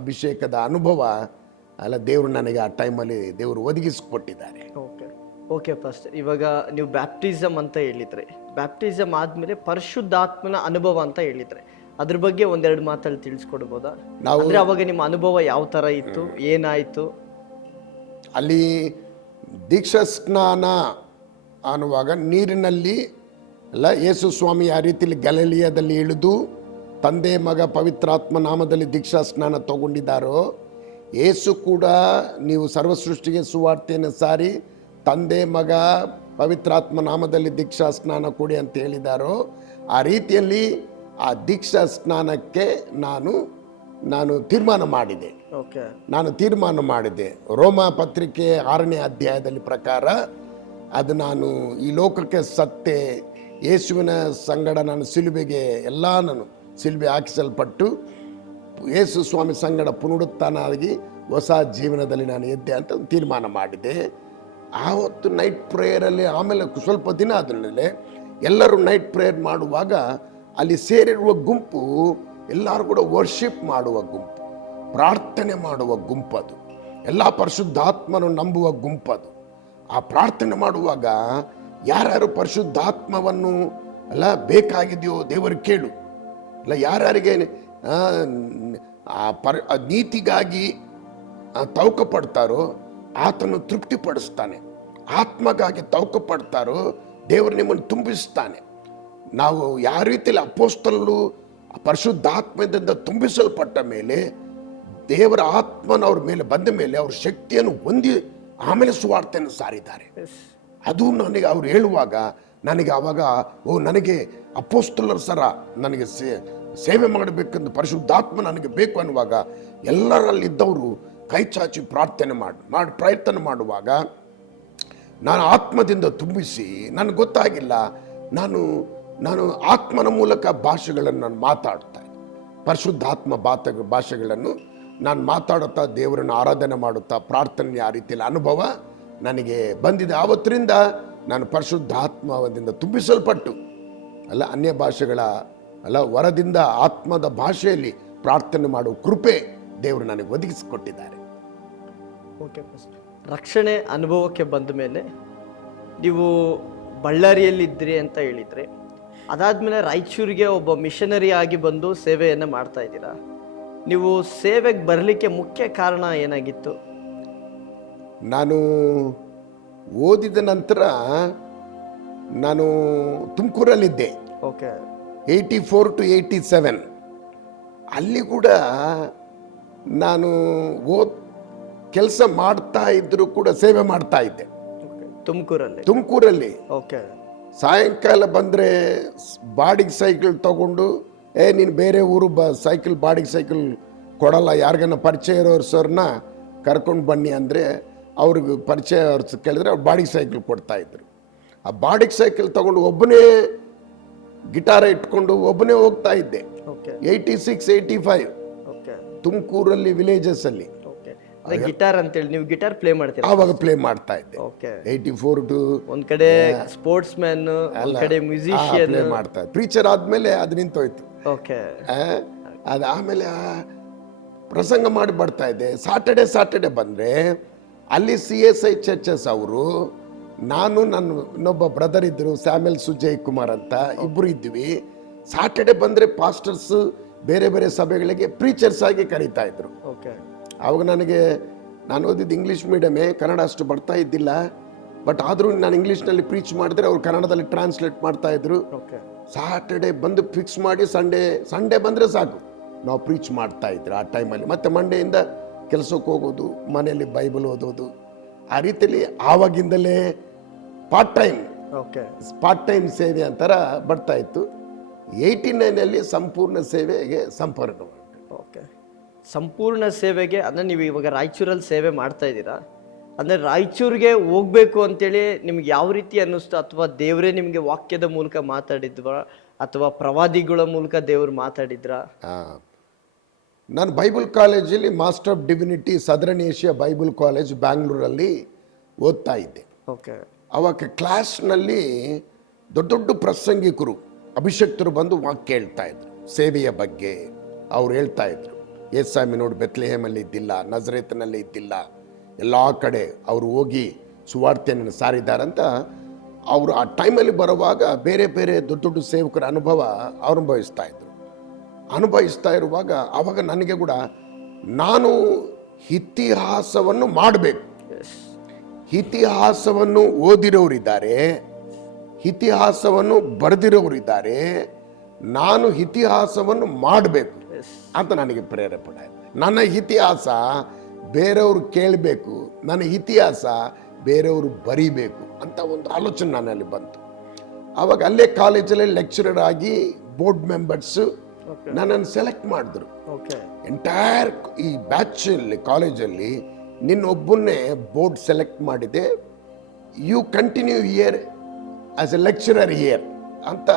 ಅಭಿಷೇಕದ ಅನುಭವ ದೇವರು ನನಗೆ ಆ ಟೈಮಲ್ಲಿ ದೇವರು ಒದಗಿಸಿಕೊಟ್ಟಿದ್ದಾರೆ. ಓಕೆ, ಓಕೆ ಪಾಸ್ಟರ್, ಇವಾಗ ನೀವು ಬ್ಯಾಪ್ಟಿಸಮ್ ಅಂತ ಹೇಳಿದ್ರಿ, ಬ್ಯಾಪ್ಟಿಸಮ್ ಆದಮೇಲೆ ಪರಿಶುದ್ಧಾತ್ಮನ ಅನುಭವ ಅಂತ ಹೇಳಿದ್ರೆ ಅದ್ರ ಬಗ್ಗೆ ಒಂದೆರಡು ಮಾತಲ್ಲಿ ತಿಳಿಸ್ಕೊಡ್ಬೋದಾ? ಅಂದ್ರೆ ಅವಾಗ ನಿಮ್ಮ ಅನುಭವ ಯಾವ ಥರ ಇತ್ತು, ಏನಾಯಿತು? ಅಲ್ಲಿ ದೀಕ್ಷಾ ಸ್ನಾನ ಅನ್ನುವಾಗ ನೀರಿನಲ್ಲಿ ಅಲ್ಲ, ಯೇಸು ಸ್ವಾಮಿ ಆ ರೀತಿಯಲ್ಲಿ ಗಲಿಲಾಯದಲ್ಲಿ ಇಳಿದು ತಂದೆ ಮಗ ಪವಿತ್ರಾತ್ಮ ನಾಮದಲ್ಲಿ ದೀಕ್ಷಾ ಸ್ನಾನ ತಗೊಂಡಿದ್ದಾರೋ, ಯೇಸು ಕೂಡ ನೀವು ಸರ್ವಸೃಷ್ಟಿಗೆ ಸುವಾರ್ತೆಯನ್ನು ಸಾರಿ ತಂದೆ ಮಗ ಪವಿತ್ರಾತ್ಮ ನಾಮದಲ್ಲಿ ದೀಕ್ಷಾ ಸ್ನಾನ ಕೊಡಿ ಅಂತ ಹೇಳಿದಾರೋ, ಆ ರೀತಿಯಲ್ಲಿ ಆ ದೀಕ್ಷಾ ಸ್ನಾನಕ್ಕೆ ನಾನು ತೀರ್ಮಾನ ಮಾಡಿದೆ. ನಾನು ತೀರ್ಮಾನ ಮಾಡಿದೆ. ರೋಮ ಪತ್ರಿಕೆ 6ನೇ ಅಧ್ಯಾಯದಲ್ಲಿ ಪ್ರಕಾರ ಅದು ನಾನು ಈ ಲೋಕಕ್ಕೆ ಸತ್ತೆ, ಯೇಸುವಿನ ಸಂಗಡ ನಾನು ನಾನು ಸಿಲುಬೆ ಹಾಕಿಸಲ್ಪಟ್ಟು ಯೇಸು ಸ್ವಾಮಿ ಸಂಗಡ ಪುನರುತ್ಥಾನಾಗಿ ಹೊಸ ಜೀವನದಲ್ಲಿ ನಾನು ಎದ್ದೆ ಅಂತ ಒಂದು ತೀರ್ಮಾನ ಮಾಡಿದೆ. ಆವತ್ತು ನೈಟ್ ಪ್ರೇಯರಲ್ಲಿ, ಆಮೇಲೆ ಸ್ವಲ್ಪ ದಿನ ಆದಮೇಲೆ ಎಲ್ಲರೂ ನೈಟ್ ಪ್ರೇಯರ್ ಮಾಡುವಾಗ ಅಲ್ಲಿ ಸೇರಿರುವ ಗುಂಪು ಎಲ್ಲರೂ ಕೂಡ ವರ್ಷಿಪ್ ಮಾಡುವ ಗುಂಪು, ಪ್ರಾರ್ಥನೆ ಮಾಡುವ ಗುಂಪದು, ಎಲ್ಲ ಪರಿಶುದ್ಧಾತ್ಮನು ನಂಬುವ ಗುಂಪದು. ಆ ಪ್ರಾರ್ಥನೆ ಮಾಡುವಾಗ ಯಾರ್ಯಾರು ಪರಿಶುದ್ಧಾತ್ಮವನ್ನು ಬೇಕಾಗಿದೆಯೋ ದೇವರು ಕೇಳು, ಯಾರ್ಯಾರಿಗೆ ನೀತಿಗಾಗಿ ತೌಕ ಪಡ್ತಾರೋ ಆತನು ತೃಪ್ತಿಪಡಿಸ್ತಾನೆ. ಆತ್ಮಗಾಗಿ ತೌಕ ಪಡ್ತಾರೋ ದೇವರು ನಿಮ್ಮನ್ನು ತುಂಬಿಸ್ತಾನೆ. ನಾವು ಯಾವ ರೀತಿಯಲ್ಲಿ ಅಪೋಸ್ತಲರು ಪರಿಶುದ್ಧಾತ್ಮದಿಂದ ತುಂಬಿಸಲ್ಪಟ್ಟ ಮೇಲೆ ದೇವರ ಆತ್ಮನ ಅವ್ರ ಮೇಲೆ ಬಂದ ಮೇಲೆ ಅವ್ರ ಶಕ್ತಿಯನ್ನು ಹೊಂದಿ ಆಮೇಲೆ ಸುವಾರ್ತೆಯನ್ನು ಸಾರಿದ್ದಾರೆ. ಅದು ನನಗೆ ಅವ್ರು ಹೇಳುವಾಗ ನನಗೆ ಆವಾಗ ನನಗೆ ಅಪೋಸ್ತಲರ ಸರ ನನಗೆ ಸೇವೆ ಮಾಡಬೇಕೆಂದು ಪರಿಶುದ್ಧಾತ್ಮ ನನಗೆ ಬೇಕು ಅನ್ನುವಾಗ ಎಲ್ಲರಲ್ಲಿದ್ದವರು ಕೈ ಚಾಚಿ ಪ್ರಾರ್ಥನೆ ಮಾಡಿ ಪ್ರಯತ್ನ ಮಾಡುವಾಗ ನಾನು ಆತ್ಮದಿಂದ ತುಂಬಿಸಿ ನನಗೆ ಗೊತ್ತಾಗಿಲ್ಲ, ನಾನು ಆತ್ಮನ ಮೂಲಕ ಭಾಷೆಗಳನ್ನು ನಾನು ಮಾತಾಡ್ತಾ ಇದ್ದೆ. ಪರಿಶುದ್ಧಾತ್ಮ ಭಾಷೆಗಳನ್ನು ನಾನು ಮಾತಾಡುತ್ತಾ ದೇವರನ್ನು ಆರಾಧನೆ ಮಾಡುತ್ತಾ ಪ್ರಾರ್ಥನೆ ಆ ರೀತಿಯಲ್ಲಿ ಅನುಭವ ನನಗೆ ಬಂದಿದೆ. ಆವತ್ತರಿಂದ ನಾನು ಪರಿಶುದ್ಧಾತ್ಮದಿಂದ ತುಂಬಿಸಲ್ಪಟ್ಟು ಅನ್ಯ ಭಾಷೆಗಳ ವರದಿಂದ ಆತ್ಮದ ಭಾಷೆಯಲ್ಲಿ ಪ್ರಾರ್ಥನೆ ಮಾಡುವ ಕೃಪೆ ದೇವರು ನನಗೆ ಒದಗಿಸಿಕೊಟ್ಟಿದ್ದಾರೆ. ಓಕೆ, ರಕ್ಷಣೆ ಅನುಭವಕ್ಕೆ ಬಂದ ಮೇಲೆ ನೀವು ಬಳ್ಳಾರಿಯಲ್ಲಿದ್ದಿರಿ ಅಂತ ಹೇಳಿದ್ರಿ. ಅದಾದಮೇಲೆ ರಾಯಚೂರಿಗೆ ಒಬ್ಬ ಮಿಷನರಿ ಆಗಿ ಬಂದು ಸೇವೆಯನ್ನು ಮಾಡ್ತಾ ಇದ್ದೀರಾ. ನೀವು ಸೇವೆಗೆ ಬರಲಿಕ್ಕೆ ಮುಖ್ಯ ಕಾರಣ ಏನಾಗಿತ್ತು? ನಾನು ಓದಿದ ನಂತರ ನಾನು ತುಮಕೂರಲ್ಲಿದ್ದೆ. ಓಕೆ. 84 to 87 ಅಲ್ಲಿ ಕೂಡ ನಾನು ಕೆಲಸ ಮಾಡ್ತಾ ಇದ್ರು ಕೂಡ ಸೇವೆ ಮಾಡ್ತಾ ಇದ್ದೆ ತುಮಕೂರಲ್ಲಿ. ಓಕೆ. ಸಾಯಂಕಾಲ ಬಂದರೆ ಬಾಡಿಗೆ ಸೈಕಲ್ ತಗೊಂಡು ನೀನು ಬೇರೆ ಊರು ಸೈಕಲ್ ಬಾಡಿಗೆ ಸೈಕಲ್ ಕೊಡಲ್ಲ, ಯಾರಿಗನ್ನ ಪರಿಚಯ ಇರೋರು ಸರ್ನ ಕರ್ಕೊಂಡು ಬನ್ನಿ ಅಂದರೆ ಅವ್ರಿಗೆ ಪರಿಚಯ ಅವ್ರು ಕೇಳಿದ್ರೆ ಅವ್ರು ಬಾಡಿಗೆ ಸೈಕಲ್ ಕೊಡ್ತಾ ಇದ್ರು. ಆ ಬಾಡಿಗೆ ಸೈಕಲ್ ತಗೊಂಡು ಒಬ್ಬನೇ ಗಿಟಾರ ಇಟ್ಕೊಂಡು ಒಬ್ಬನೇ ಹೋಗ್ತಾ ಇದ್ದೆ. 86, 85 ತುಮಕೂರಲ್ಲಿ ವಿಲೇಜಸ್ ಅಲ್ಲಿ ಗಿಟಾರ್ ಅಂತೇಳಿ ನೀವು ಗಿಟಾರ್ ಪ್ಲೇ ಮಾಡ್ತೀರಾ? ಆವಾಗ ಪ್ಲೇ ಮಾಡ್ತಾ ಇದ್ದೆ. 84 ಟು ಒಂದ್ ಕಡೆ ಸ್ಪೋರ್ಟ್ಸ್ ಮ್ಯಾನ್, ಒಂದ್ ಕಡೆ ಮ್ಯೂಸಿಷಿಯನ್ ಪ್ಲೇ ಮಾಡ್ತಾ ಇದ್ದೆ. ಪ್ರೀಚರ್ ಆದ್ಮೇಲೆ ಅದು ನಿಂತೋಯ್ತು. ಅದು ಆಮೇಲೆ ಪ್ರಸಂಗ ಮಾಡಿ ಬರ್ತಾ ಇದ್ದೆ. ಸಾಟರ್ಡೆ ಬಂದ್ರೆ ಅಲ್ಲಿ CSI ಚರ್ಚಸ್ ಅವರು, ನಾನು ನನ್ನ ಇನ್ನೊಬ್ಬ ಬ್ರದರ್ ಇದ್ರು ಸ್ಯಾಮ್ಯಲ್ ಸುಜಯ್ ಕುಮಾರ್ ಅಂತ, ಇಬ್ರು ಇದ್ವಿ. ಸಾಟರ್ಡೆ ಬಂದ್ರೆ ಪಾಸ್ಟರ್ಸ್ ಬೇರೆ ಬೇರೆ ಸಭೆಗಳಿಗೆ ಪ್ರೀಚರ್ಸ್ ಆಗಿ ಕರೀತಾ ಇದ್ರು. ಆವಾಗ ನಾನು ಓದಿದ್ದು ಇಂಗ್ಲೀಷ್ ಮೀಡಿಯಮೇ, ಕನ್ನಡ ಅಷ್ಟು ಬರ್ತಾ ಇದ್ದಿಲ್ಲ. ಬಟ್ ಆದರೂ ನಾನು ಇಂಗ್ಲೀಷ್ನಲ್ಲಿ ಪ್ರೀಚ್ ಮಾಡಿದ್ರೆ ಅವ್ರು ಕನ್ನಡದಲ್ಲಿ ಟ್ರಾನ್ಸ್ಲೇಟ್ ಮಾಡ್ತಾ ಇದ್ರು. ಸಾಟರ್ಡೆ ಬಂದು ಫಿಕ್ಸ್ ಮಾಡಿ ಸಂಡೇ ಬಂದರೆ ಸಾಕು ನಾವು ಪ್ರೀಚ್ ಮಾಡ್ತಾ ಇದ್ರು ಆ ಟೈಮಲ್ಲಿ. ಮತ್ತೆ ಮಂಡೆಯಿಂದ ಕೆಲಸಕ್ಕೆ ಹೋಗೋದು, ಮನೆಯಲ್ಲಿ ಬೈಬಲ್ ಓದೋದು, ಆ ರೀತಿಯಲ್ಲಿ ಆವಾಗಿಂದಲೇ ಪಾರ್ಟ್ ಟೈಮ್ ಸೇವೆ ಅಂತರ ಬರ್ತಾ ಇತ್ತು. 89 ಸಂಪೂರ್ಣ ಸೇವೆಗೆ ಸಂಪರ್ಕ. ಸಂಪೂರ್ಣ ಸೇವೆಗೆ ಅಂದರೆ ನೀವು ಇವಾಗ ರಾಯಚೂರಲ್ಲಿ ಸೇವೆ ಮಾಡ್ತಾ ಇದ್ದೀರಾ, ಅಂದರೆ ರಾಯಚೂರಿಗೆ ಹೋಗ್ಬೇಕು ಅಂತೇಳಿ ನಿಮ್ಗೆ ಯಾವ ರೀತಿ ಅನ್ನಿಸ್ತು? ಅಥವಾ ದೇವರೇ ನಿಮಗೆ ವಾಕ್ಯದ ಮೂಲಕ ಮಾತಾಡಿದ್ವಾ ಅಥವಾ ಪ್ರವಾದಿಗಳ ಮೂಲಕ ದೇವರು ಮಾತಾಡಿದ್ರಾ? ನಾನು ಬೈಬಲ್ ಕಾಲೇಜಲ್ಲಿ master of divinity southern Asia Bible college ಬ್ಯಾಂಗ್ಳೂರಲ್ಲಿ ಓದ್ತಾ ಇದ್ದೆ. ಅವಾಗ ಕ್ಲಾಸ್ನಲ್ಲಿ ದೊಡ್ಡ ದೊಡ್ಡ ಪ್ರಸಂಗಿಕರು ಅಭಿಷಕ್ತರು ಬಂದು ವಾಕ್ಯ ಹೇಳ್ತಾ ಇದ್ರು ಸೇವೆಯ ಬಗ್ಗೆ. ಅವ್ರು ಹೇಳ್ತಾ ಇದ್ರು, ಯೇಸ್ವಾಮಿ ನೋಡಿ ಬೆತ್ಲೆಹೇಮಲ್ಲಿ ಇದ್ದಿಲ್ಲ, ನಜರೇತನಲ್ಲಿ ಇದ್ದಿಲ್ಲ, ಎಲ್ಲ ಕಡೆ ಅವರು ಹೋಗಿ ಸುವಾರ್ತೆಯನ್ನು ಸಾರಿದ್ದಾರಂತ. ಅವರು ಆ ಟೈಮಲ್ಲಿ ಬರುವಾಗ ಬೇರೆ ಬೇರೆ ದೊಡ್ಡ ದೊಡ್ಡ ಸೇವಕರ ಅನುಭವ ಅನುಭವಿಸ್ತಾ ಇರುವಾಗ ಆವಾಗ ನನಗೆ ಕೂಡ ನಾನು ಇತಿಹಾಸವನ್ನು ಮಾಡಬೇಕು. ಇತಿಹಾಸವನ್ನು ಓದಿರೋರಿದ್ದಾರೆ, ಇತಿಹಾಸವನ್ನು ಬರೆದಿರೋರಿದ್ದಾರೆ, ನಾನು ಇತಿಹಾಸವನ್ನು ಮಾಡಬೇಕು ಅಂತ ನನಗೆ ಪ್ರೇರೇಪಣೆ ಆಯಿತು. ನನ್ನ ಇತಿಹಾಸ ಬೇರೆಯವರು ಕೇಳಬೇಕು, ನನ್ನ ಇತಿಹಾಸ ಬೇರೆಯವರು ಬರೀಬೇಕು ಅಂತ ಒಂದು ಆಲೋಚನೆ ನನ್ನಲ್ಲಿ ಬಂತು. ಆವಾಗ ಅಲ್ಲೇ ಕಾಲೇಜಲ್ಲಿ ಲೆಕ್ಚರರ್ ಆಗಿ ಬೋರ್ಡ್ ಮೆಂಬರ್ಸು ನನ್ನನ್ನು ಸೆಲೆಕ್ಟ್ ಮಾಡಿದ್ರು. ಎಂಟೈರ್ ಈ ಬ್ಯಾಚಲ್ಲಿ ಕಾಲೇಜಲ್ಲಿ ನಿನ್ನೊಬ್ಬನ್ನೇ ಬೋರ್ಡ್ ಸೆಲೆಕ್ಟ್ ಮಾಡಿದೆ, you continue here as a lecturer here ಅಂತ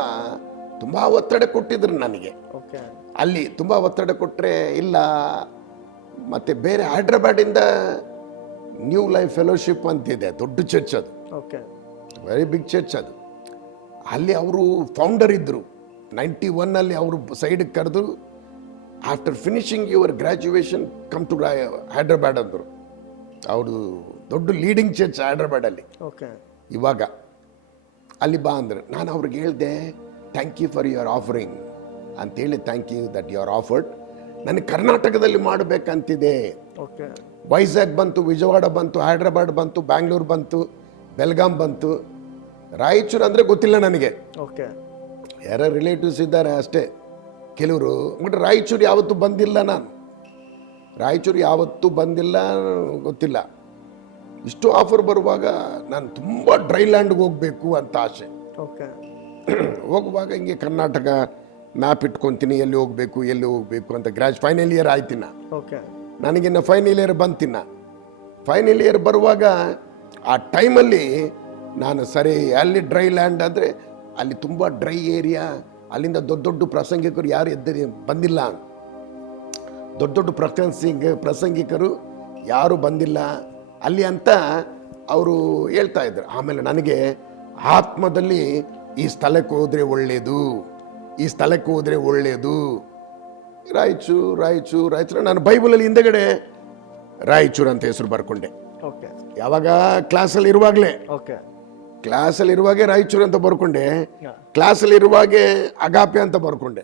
ತುಂಬ ಒತ್ತಡ ಕೊಟ್ಟಿದ್ರು ನನಗೆ. ಅಲ್ಲಿ ತುಂಬ ಒತ್ತಡ ಕೊಟ್ಟರೆ ಇಲ್ಲ, ಮತ್ತು ಬೇರೆ ಹೈದ್ರಾಬಾದಿಂದ ನ್ಯೂ ಲೈಫ್ ಫೆಲೋಶಿಪ್ ಅಂತಿದೆ, ದೊಡ್ಡ ಚರ್ಚ್ ಅದು, ವೆರಿ ಬಿಗ್ ಚರ್ಚ್ ಅದು. ಅಲ್ಲಿ ಅವರು ಫೌಂಡರ್ ಇದ್ದರು. 91 ಅವರು ಸೈಡಿಗೆ ಕರೆದು after finishing your graduation come to Hyderabad ಅಂದರು. ಅವರು ದೊಡ್ಡ ಲೀಡಿಂಗ್ ಚರ್ಚ್ ಹೈದ್ರಾಬಾದಲ್ಲಿ ಇವಾಗ. ಅಲ್ಲಿ ಬಾ ಅಂದ್ರೆ ನಾನು ಅವ್ರಿಗೆ ಹೇಳಿದೆ, thank you for your offering ಅಂತೇಳಿ, thank you that you are offered. ನನಗೆ ಕರ್ನಾಟಕದಲ್ಲಿ ಮಾಡಬೇಕಂತಿದೆ. ವೈಜಾಗ್ ಬಂತು, ವಿಜಯವಾಡ ಬಂತು, ಹೈದ್ರಾಬಾದ್ ಬಂತು, ಬ್ಯಾಂಗ್ಳೂರು ಬಂತು, ಬೆಲ್ಗಾಂ ಬಂತು, ರಾಯಚೂರು ಅಂದರೆ ಗೊತ್ತಿಲ್ಲ ನನಗೆ. ಯಾರ ರಿಲೇಟಿವ್ಸ್ ಇದ್ದಾರೆ ಅಷ್ಟೇ ಕೆಲವರು. ಬಟ್ ರಾಯಚೂರು ಯಾವತ್ತೂ ಬಂದಿಲ್ಲ ನಾನು, ರಾಯಚೂರು ಯಾವತ್ತೂ ಬಂದಿಲ್ಲ, ಗೊತ್ತಿಲ್ಲ. ಇಷ್ಟು ಆಫರ್ ಬರುವಾಗ ನಾನು ತುಂಬ ಡ್ರೈ ಲ್ಯಾಂಡ್ಗೆ ಹೋಗಬೇಕು ಅಂತ ಆಸೆ. ಓಕೆ. ಹೋಗುವಾಗ ಹಿಂಗೆ ಕರ್ನಾಟಕ ಮ್ಯಾಪ್ ಇಟ್ಕೊತೀನಿ, ಎಲ್ಲಿ ಹೋಗಬೇಕು ಅಂತ. ಫೈನಲ್ ಇಯರ್ ಆಯ್ತಿನ, ಓಕೆ. ನನಗಿನ್ನ ಫೈನಲ್ ಇಯರ್ ಬಂತಿನ. ಫೈನಲ್ ಇಯರ್ ಬರುವಾಗ ಆ ಟೈಮಲ್ಲಿ ನಾನು ಸರಿ ಅಲ್ಲಿ ಡ್ರೈ ಲ್ಯಾಂಡ್ ಅಂದರೆ ಅಲ್ಲಿ ತುಂಬ ಡ್ರೈ ಏರಿಯಾ, ಅಲ್ಲಿಂದ ದೊಡ್ಡ ದೊಡ್ಡ ಪ್ರಸಂಗಿಕರು ಯಾರು ಬಂದಿಲ್ಲ, ದೊಡ್ಡ ಪ್ರಸಂಗಿಕರು ಯಾರು ಬಂದಿಲ್ಲ ಅಲ್ಲಿ ಅಂತ ಅವರು ಹೇಳ್ತಾ ಇದ್ರು. ಆಮೇಲೆ ನನಗೆ ಆತ್ಮದಲ್ಲಿ ಈ ಸ್ಥಳಕ್ಕೆ ಹೋದರೆ ಒಳ್ಳೆಯದು, ರಾಯಚೂರು ನಾನು ಬೈಬಲಲ್ಲಿ ಹಿಂದೆಗಡೆ ರಾಯಚೂರು ಅಂತ ಹೆಸರು ಬರ್ಕೊಂಡೆ. ಓಕೆ. ಯಾವಾಗ ಕ್ಲಾಸಲ್ಲಿ ಇರುವಾಗಲೇ, ಓಕೆ. ಕ್ಲಾಸಲ್ಲಿ ಇರುವಾಗೆ ರಾಯಚೂರು ಅಂತ ಬರ್ಕೊಂಡೆ, ಕ್ಲಾಸಲ್ಲಿ ಇರುವಾಗೆ ಅಗಾಪೆ ಅಂತ ಬರ್ಕೊಂಡೆ.